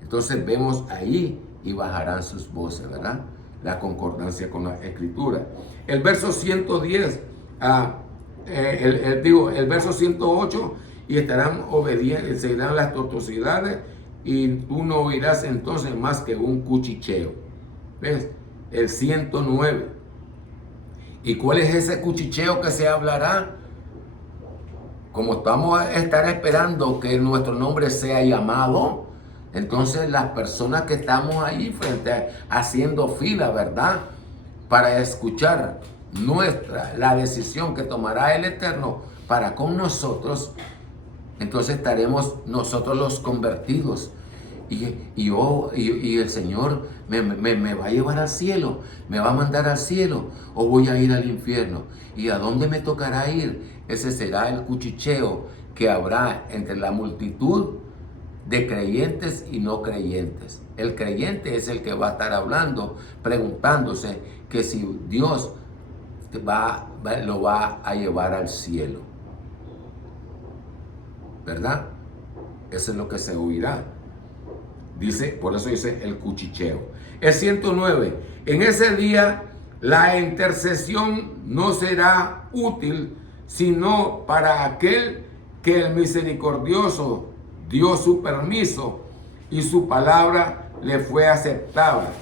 Entonces vemos ahí y bajarán sus voces, ¿verdad? La concordancia con la escritura. El verso 110, el verso 108, y estarán obedientes, seguirán las tortuosidades, y tú no oirás entonces más que un cuchicheo. ¿Ves? El 109. ¿Y cuál es ese cuchicheo que se hablará? Como estamos a estar esperando que nuestro nombre sea llamado, entonces las personas que estamos ahí frente haciendo fila, ¿verdad? Para escuchar la decisión que tomará el Eterno para con nosotros, entonces estaremos nosotros los convertidos. Y el Señor me va a llevar al cielo, me va a mandar al cielo, o voy a ir al infierno. ¿Y a dónde me tocará ir? Ese será el cuchicheo que habrá entre la multitud de creyentes y no creyentes. El creyente es el que va a estar hablando, preguntándose que si Dios lo va a llevar al cielo, ¿verdad? Eso es lo que se oirá. Dice, por eso dice el cuchicheo. El 109. En ese día la intercesión no será útil, sino para aquel que el misericordioso dio su permiso y su palabra le fue aceptada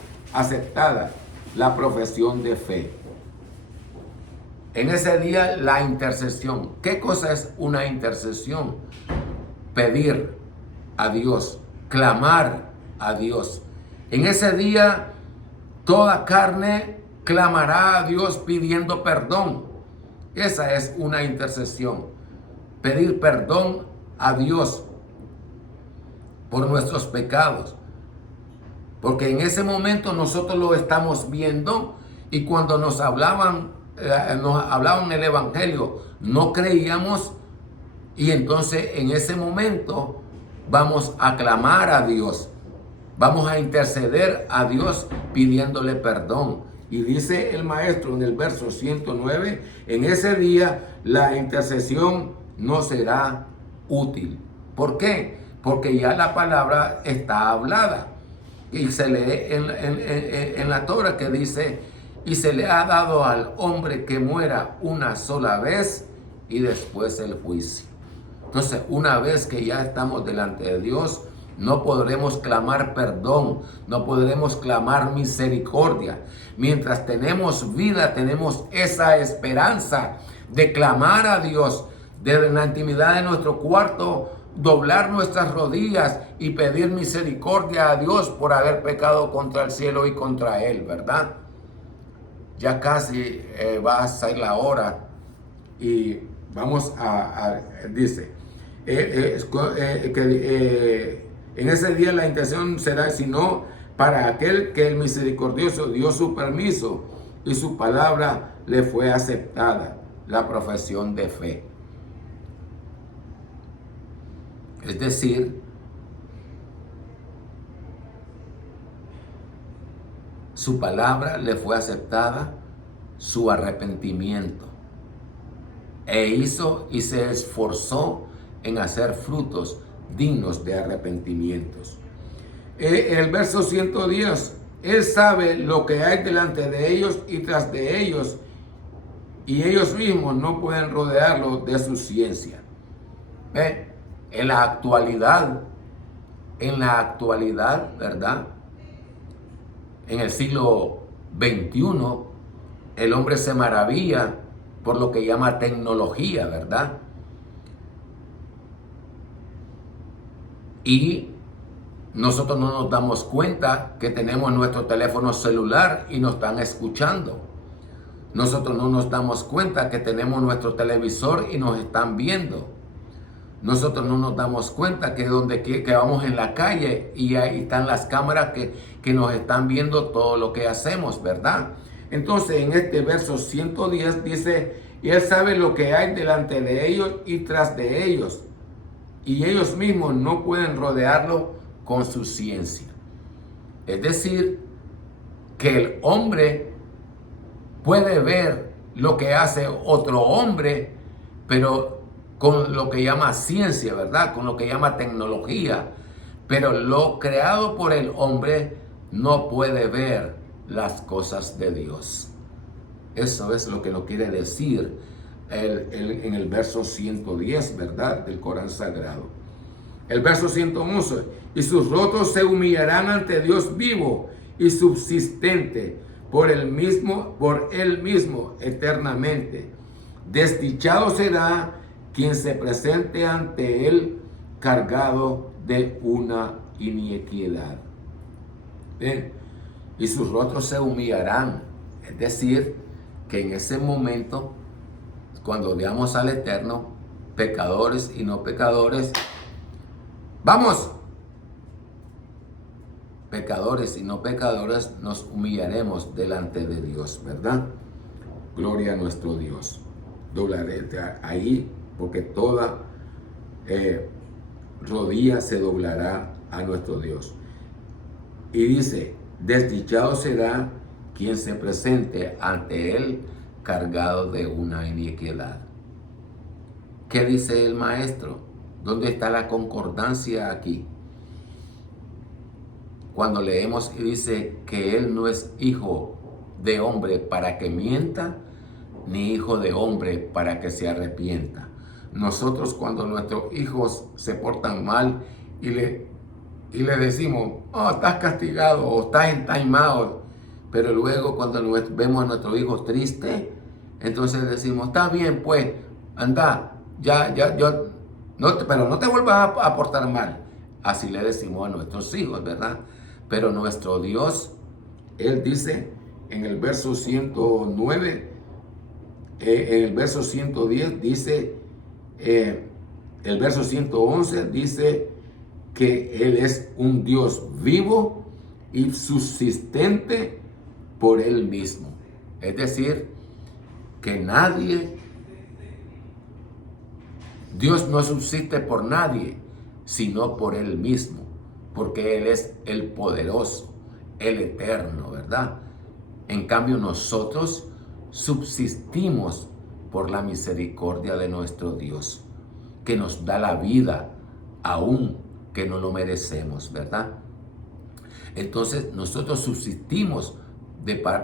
la profesión de fe. En ese día la intercesión. ¿Qué cosa es una intercesión? Pedir a Dios, clamar a Dios. En ese día toda carne clamará a Dios pidiendo perdón. Esa es una intercesión. Pedir perdón a Dios por nuestros pecados. Porque en ese momento nosotros lo estamos viendo, y cuando nos hablaban el evangelio, no creíamos, y entonces en ese momento vamos a clamar a Dios, vamos a interceder a Dios pidiéndole perdón. Y dice el maestro en el verso 109, en ese día la intercesión no será útil. ¿Por qué? Porque ya la palabra está hablada. Y se lee en la Torah que dice, y se le ha dado al hombre que muera una sola vez y después el juicio. Entonces, una vez que ya estamos delante de Dios, no podremos clamar perdón, no podremos clamar misericordia. Mientras tenemos vida, tenemos esa esperanza de clamar a Dios desde la intimidad de nuestro cuarto, doblar nuestras rodillas y pedir misericordia a Dios por haber pecado contra el cielo y contra Él, ¿verdad? Ya casi va a ser la hora y vamos dice, en ese día la intención será, sino para aquel que el misericordioso dio su permiso y su palabra le fue aceptada, la profesión de fe. Es decir, su palabra le fue aceptada, su arrepentimiento, e hizo y se esforzó en hacer frutos dignos de arrepentimientos. En el verso 110, Él sabe lo que hay delante de ellos y tras de ellos, y ellos mismos no pueden rodearlo de su ciencia. En la actualidad, ¿verdad? En el siglo XXI, el hombre se maravilla por lo que llama tecnología, ¿verdad? Y nosotros no nos damos cuenta que tenemos nuestro teléfono celular y nos están escuchando. Nosotros no nos damos cuenta que tenemos nuestro televisor y nos están viendo. Nosotros no nos damos cuenta que vamos en la calle y ahí están las cámaras que nos están viendo todo lo que hacemos, ¿verdad? Entonces en este verso 110 dice, y Él sabe lo que hay delante de ellos y tras de ellos, y ellos mismos no pueden rodearlo con su ciencia. Es decir, que el hombre puede ver lo que hace otro hombre, pero con lo que llama ciencia, ¿verdad? Con lo que llama tecnología. Pero lo creado por el hombre no puede ver las cosas de Dios. Eso es lo que nos quiere decir en el verso 110, ¿verdad? Del Corán Sagrado. El verso 111, y sus rostros se humillarán ante Dios vivo y subsistente, por él mismo eternamente. Desdichado será quien se presente ante él cargado de una iniquidad. Y sus rostros se humillarán. Es decir, que en ese momento, cuando veamos al Eterno, pecadores y no pecadores, vamos, pecadores y no pecadores, nos humillaremos delante de Dios, ¿verdad? Gloria a nuestro Dios. Doblaré ahí, porque toda rodilla se doblará a nuestro Dios. Y dice, desdichado será quien se presente ante él cargado de una iniquidad. ¿Qué dice el maestro? ¿Dónde está la concordancia aquí? Cuando leemos y dice que él no es hijo de hombre para que mienta, ni hijo de hombre para que se arrepienta. Nosotros, cuando nuestros hijos se portan mal y le decimos, oh, estás castigado o estás entaimado, pero luego cuando vemos a nuestro hijo triste, entonces decimos, está bien, pues, anda, pero no te vuelvas a portar mal. Así le decimos a nuestros hijos, ¿verdad? Pero nuestro Dios, Él dice en el verso 109, en el verso 110 dice, el verso 111 dice que Él es un Dios vivo y subsistente por Él mismo. Es decir, que Dios no subsiste por nadie, sino por Él mismo, porque Él es el poderoso, el eterno, ¿verdad? En cambio, nosotros subsistimos por la misericordia de nuestro Dios, que nos da la vida, aún que no lo merecemos, ¿verdad? Entonces, nosotros subsistimos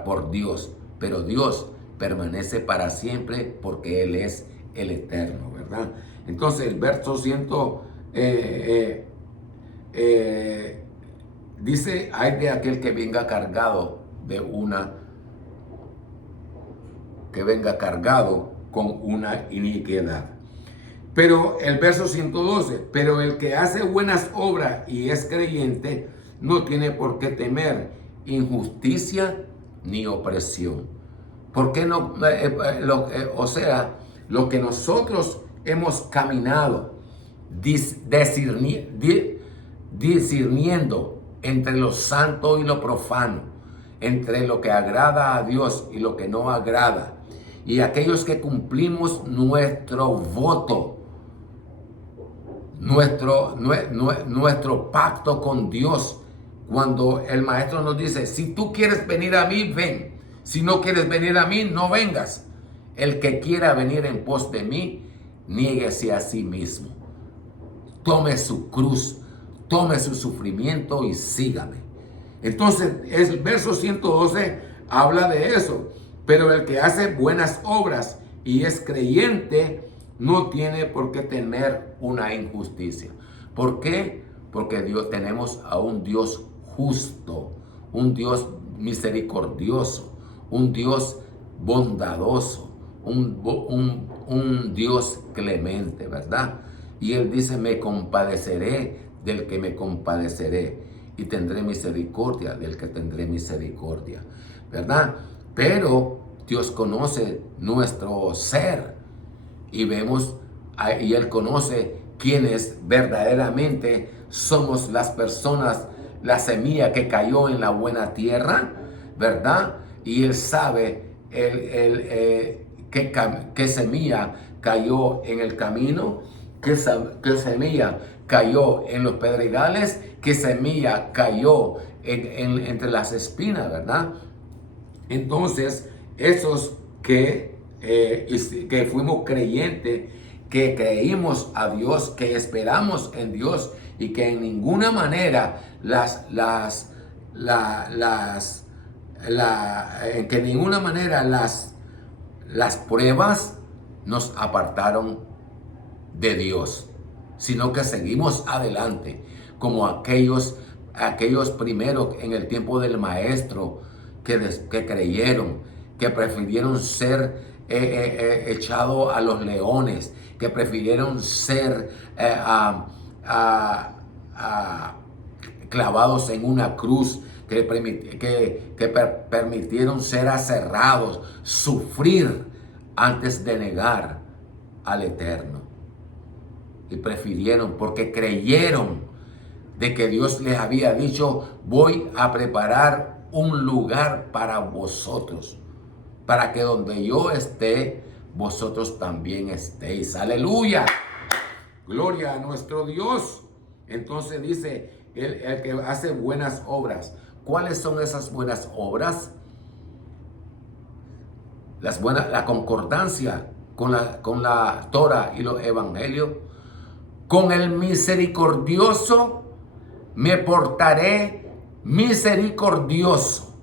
por Dios, pero Dios permanece para siempre porque Él es el eterno, ¿verdad? Entonces, el verso 100 dice, hay de aquel que venga cargado con una iniquidad. Pero el verso 112, pero el que hace buenas obras y es creyente no tiene por qué temer injusticia ni opresión. ¿Por qué no? O sea, lo que nosotros hemos caminado discerniendo entre lo santo y lo profano, entre lo que agrada a Dios y lo que no agrada, y aquellos que cumplimos nuestro voto, nuestro pacto con Dios, cuando el maestro nos dice, si tú quieres venir a mí, ven. Si no quieres venir a mí, no vengas. El que quiera venir en pos de mí, niéguese a sí mismo. Tome su cruz, tome su sufrimiento y sígame. Entonces, el verso 112 habla de eso. Pero el que hace buenas obras y es creyente, no tiene por qué temer una injusticia. ¿Por qué? Porque tenemos a un Dios justo, un Dios misericordioso, un Dios bondadoso, un Dios clemente, ¿verdad? Y Él dice, me compadeceré del que me compadeceré y tendré misericordia del que tendré misericordia, ¿verdad? Pero Dios conoce nuestro ser y vemos, y Él conoce quiénes verdaderamente somos las personas, la semilla que cayó en la buena tierra, ¿verdad? Y Él sabe qué semilla cayó en el camino, qué semilla cayó en los pedregales, qué semilla cayó entre las espinas, ¿verdad? Entonces, esos que fuimos creyentes, que creímos a Dios, que esperamos en Dios y que en ninguna manera las pruebas nos apartaron de Dios, sino que seguimos adelante, como aquellos primeros en el tiempo del maestro que creyeron, que prefirieron ser echados a los leones, que prefirieron ser clavados en una cruz, que permitieron ser aserrados, sufrir antes de negar al Eterno. Y prefirieron, porque creyeron de que Dios les había dicho, voy a preparar un lugar para vosotros, para que donde yo esté, vosotros también estéis. Aleluya, gloria a nuestro Dios. Entonces dice, el que hace buenas obras. ¿Cuáles son esas buenas obras? La concordancia con la Torah y los evangelios. Con el misericordioso me portaré misericordioso,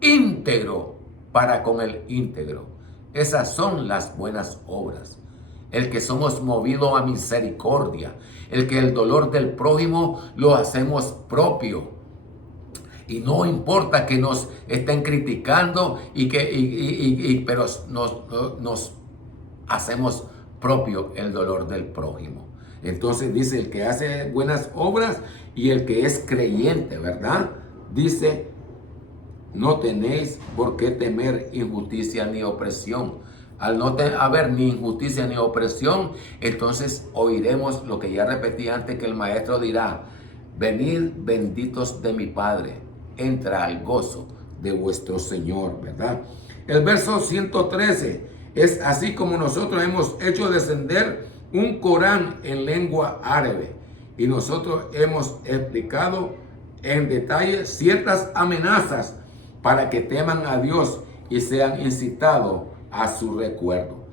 íntegro para con el íntegro. Esas son las buenas obras. El que somos movidos a misericordia, el que el dolor del prójimo lo hacemos propio. Y no importa que nos estén criticando pero nos hacemos propio el dolor del prójimo. Entonces dice el que hace buenas obras y el que es creyente, ¿verdad? Dice, no tenéis por qué temer injusticia ni opresión. Al no haber ni injusticia ni opresión, entonces oiremos lo que ya repetí antes, que el maestro dirá, venid benditos de mi Padre, entra al gozo de vuestro Señor, ¿verdad? El verso 113 es así como nosotros hemos hecho descender un Corán en lengua árabe y nosotros hemos explicado en detalle ciertas amenazas para que teman a Dios y sean incitados a su recuerdo.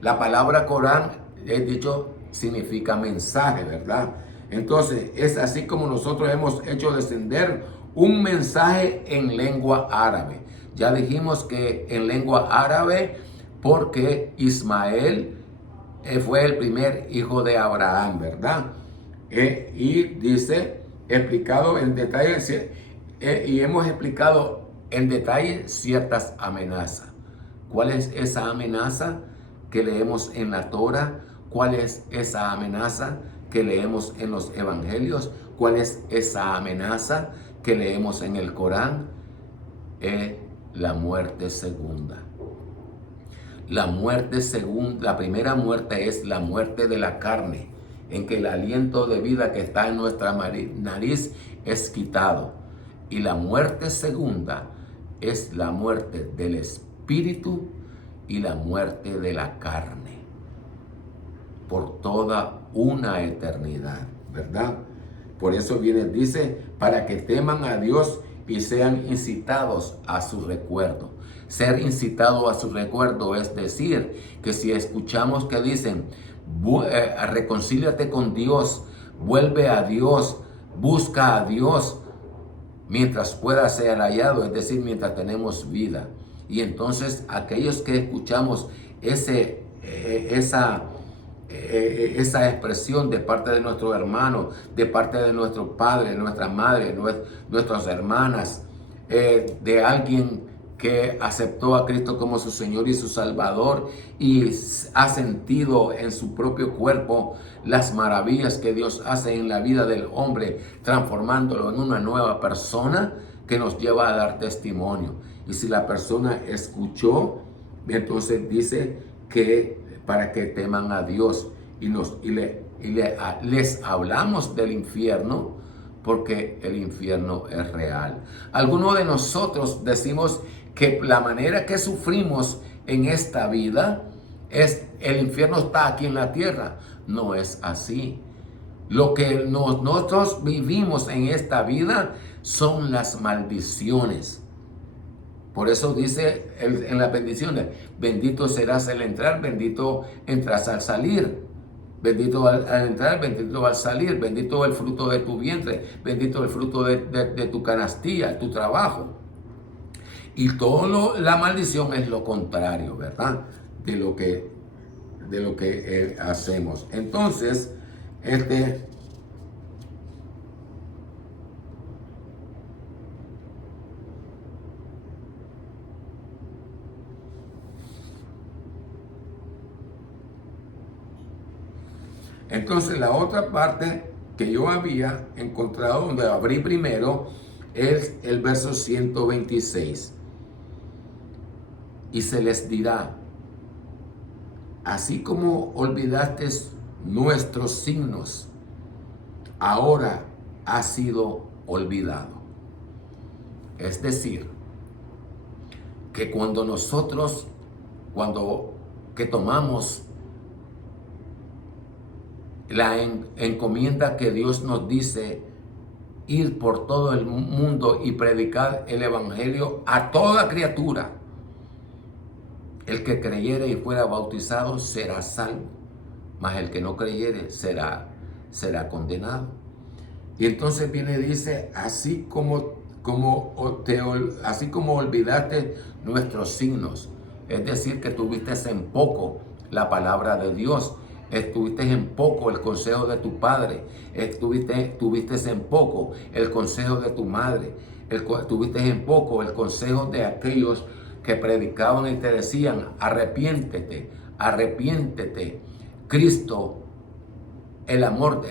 La palabra Corán, he dicho, significa mensaje, ¿verdad? Entonces es así como nosotros hemos hecho descender un mensaje en lengua árabe. Ya dijimos que en lengua árabe porque Ismael fue el primer hijo de Abraham, ¿verdad? Y dice, explicado en detalle, y hemos explicado en detalle ciertas amenazas. ¿Cuál es esa amenaza que leemos en la Torah? ¿Cuál es esa amenaza que leemos en los evangelios? ¿Cuál es esa amenaza que leemos en el Corán? Es la muerte segunda. La muerte segunda, la primera muerte es la muerte de la carne, en que el aliento de vida que está en nuestra nariz es quitado. Y la muerte segunda es la muerte del espíritu y la muerte de la carne, por toda una eternidad, ¿verdad? Por eso dice, para que teman a Dios y sean incitados a su recuerdo. Ser incitado a su recuerdo es decir, que si escuchamos que dicen, reconcíliate con Dios, vuelve a Dios, busca a Dios, mientras pueda ser hallado, es decir, mientras tenemos vida. Y entonces aquellos que escuchamos esa expresión de parte de nuestro hermano, de parte de nuestro padre, nuestra madre, nuestras hermanas, de alguien que aceptó a Cristo como su Señor y su Salvador y ha sentido en su propio cuerpo las maravillas que Dios hace en la vida del hombre, transformándolo en una nueva persona que nos lleva a dar testimonio. Y si la persona escuchó, entonces dice que para que teman a Dios les hablamos del infierno, porque el infierno es real. Algunos de nosotros decimos que la manera que sufrimos en esta vida es el infierno está aquí en la tierra. No es así. Lo que nosotros vivimos en esta vida son las maldiciones. Por eso dice en las bendiciones, bendito serás al entrar, bendito entras al salir. Bendito al entrar, bendito al salir, bendito el fruto de tu vientre, bendito el fruto de tu canastilla, tu trabajo. Y la maldición es lo contrario, ¿verdad? De lo que hacemos. Entonces, Entonces la otra parte que yo había encontrado, donde abrí primero, es el verso 126. Y se les dirá, así como olvidaste nuestros signos, ahora ha sido olvidado. Es decir, que cuando nosotros, que tomamos la encomienda que Dios nos dice, ir por todo el mundo y predicar el evangelio a toda criatura. El que creyere y fuera bautizado será salvo, mas el que no creyere será condenado. Y entonces viene y dice, así como olvidaste nuestros signos, es decir, que tuviste en poco la palabra de Dios, estuviste en poco el consejo de tu padre, tuviste en poco el consejo de tu madre, tuviste en poco el consejo de aquellos que predicaban y te decían, arrepiéntete, arrepiéntete, Cristo, el amor,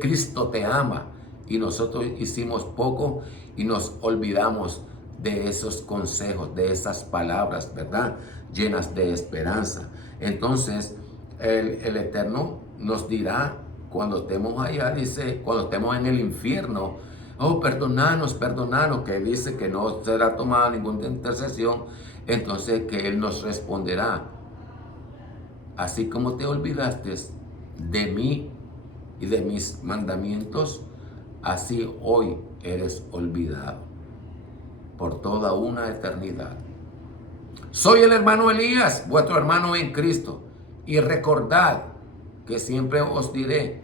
Cristo te ama. Y nosotros hicimos poco y nos olvidamos de esos consejos, de esas palabras, ¿verdad? Llenas de esperanza. Entonces, el Eterno nos dirá cuando estemos allá, dice, cuando estemos en el infierno, oh, perdonanos, que dice que no será tomada ninguna intercesión. Entonces que Él nos responderá, así como te olvidaste de mí y de mis mandamientos, así hoy eres olvidado por toda una eternidad. Soy el hermano Elías, vuestro hermano en Cristo. Y recordad que siempre os diré,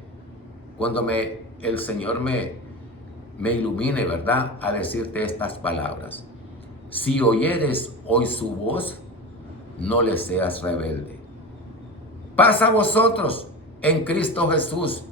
cuando el Señor me ilumine, ¿verdad?, a decirte estas palabras. Si oyeres hoy su voz, no le seas rebelde. Paz a vosotros en Cristo Jesús.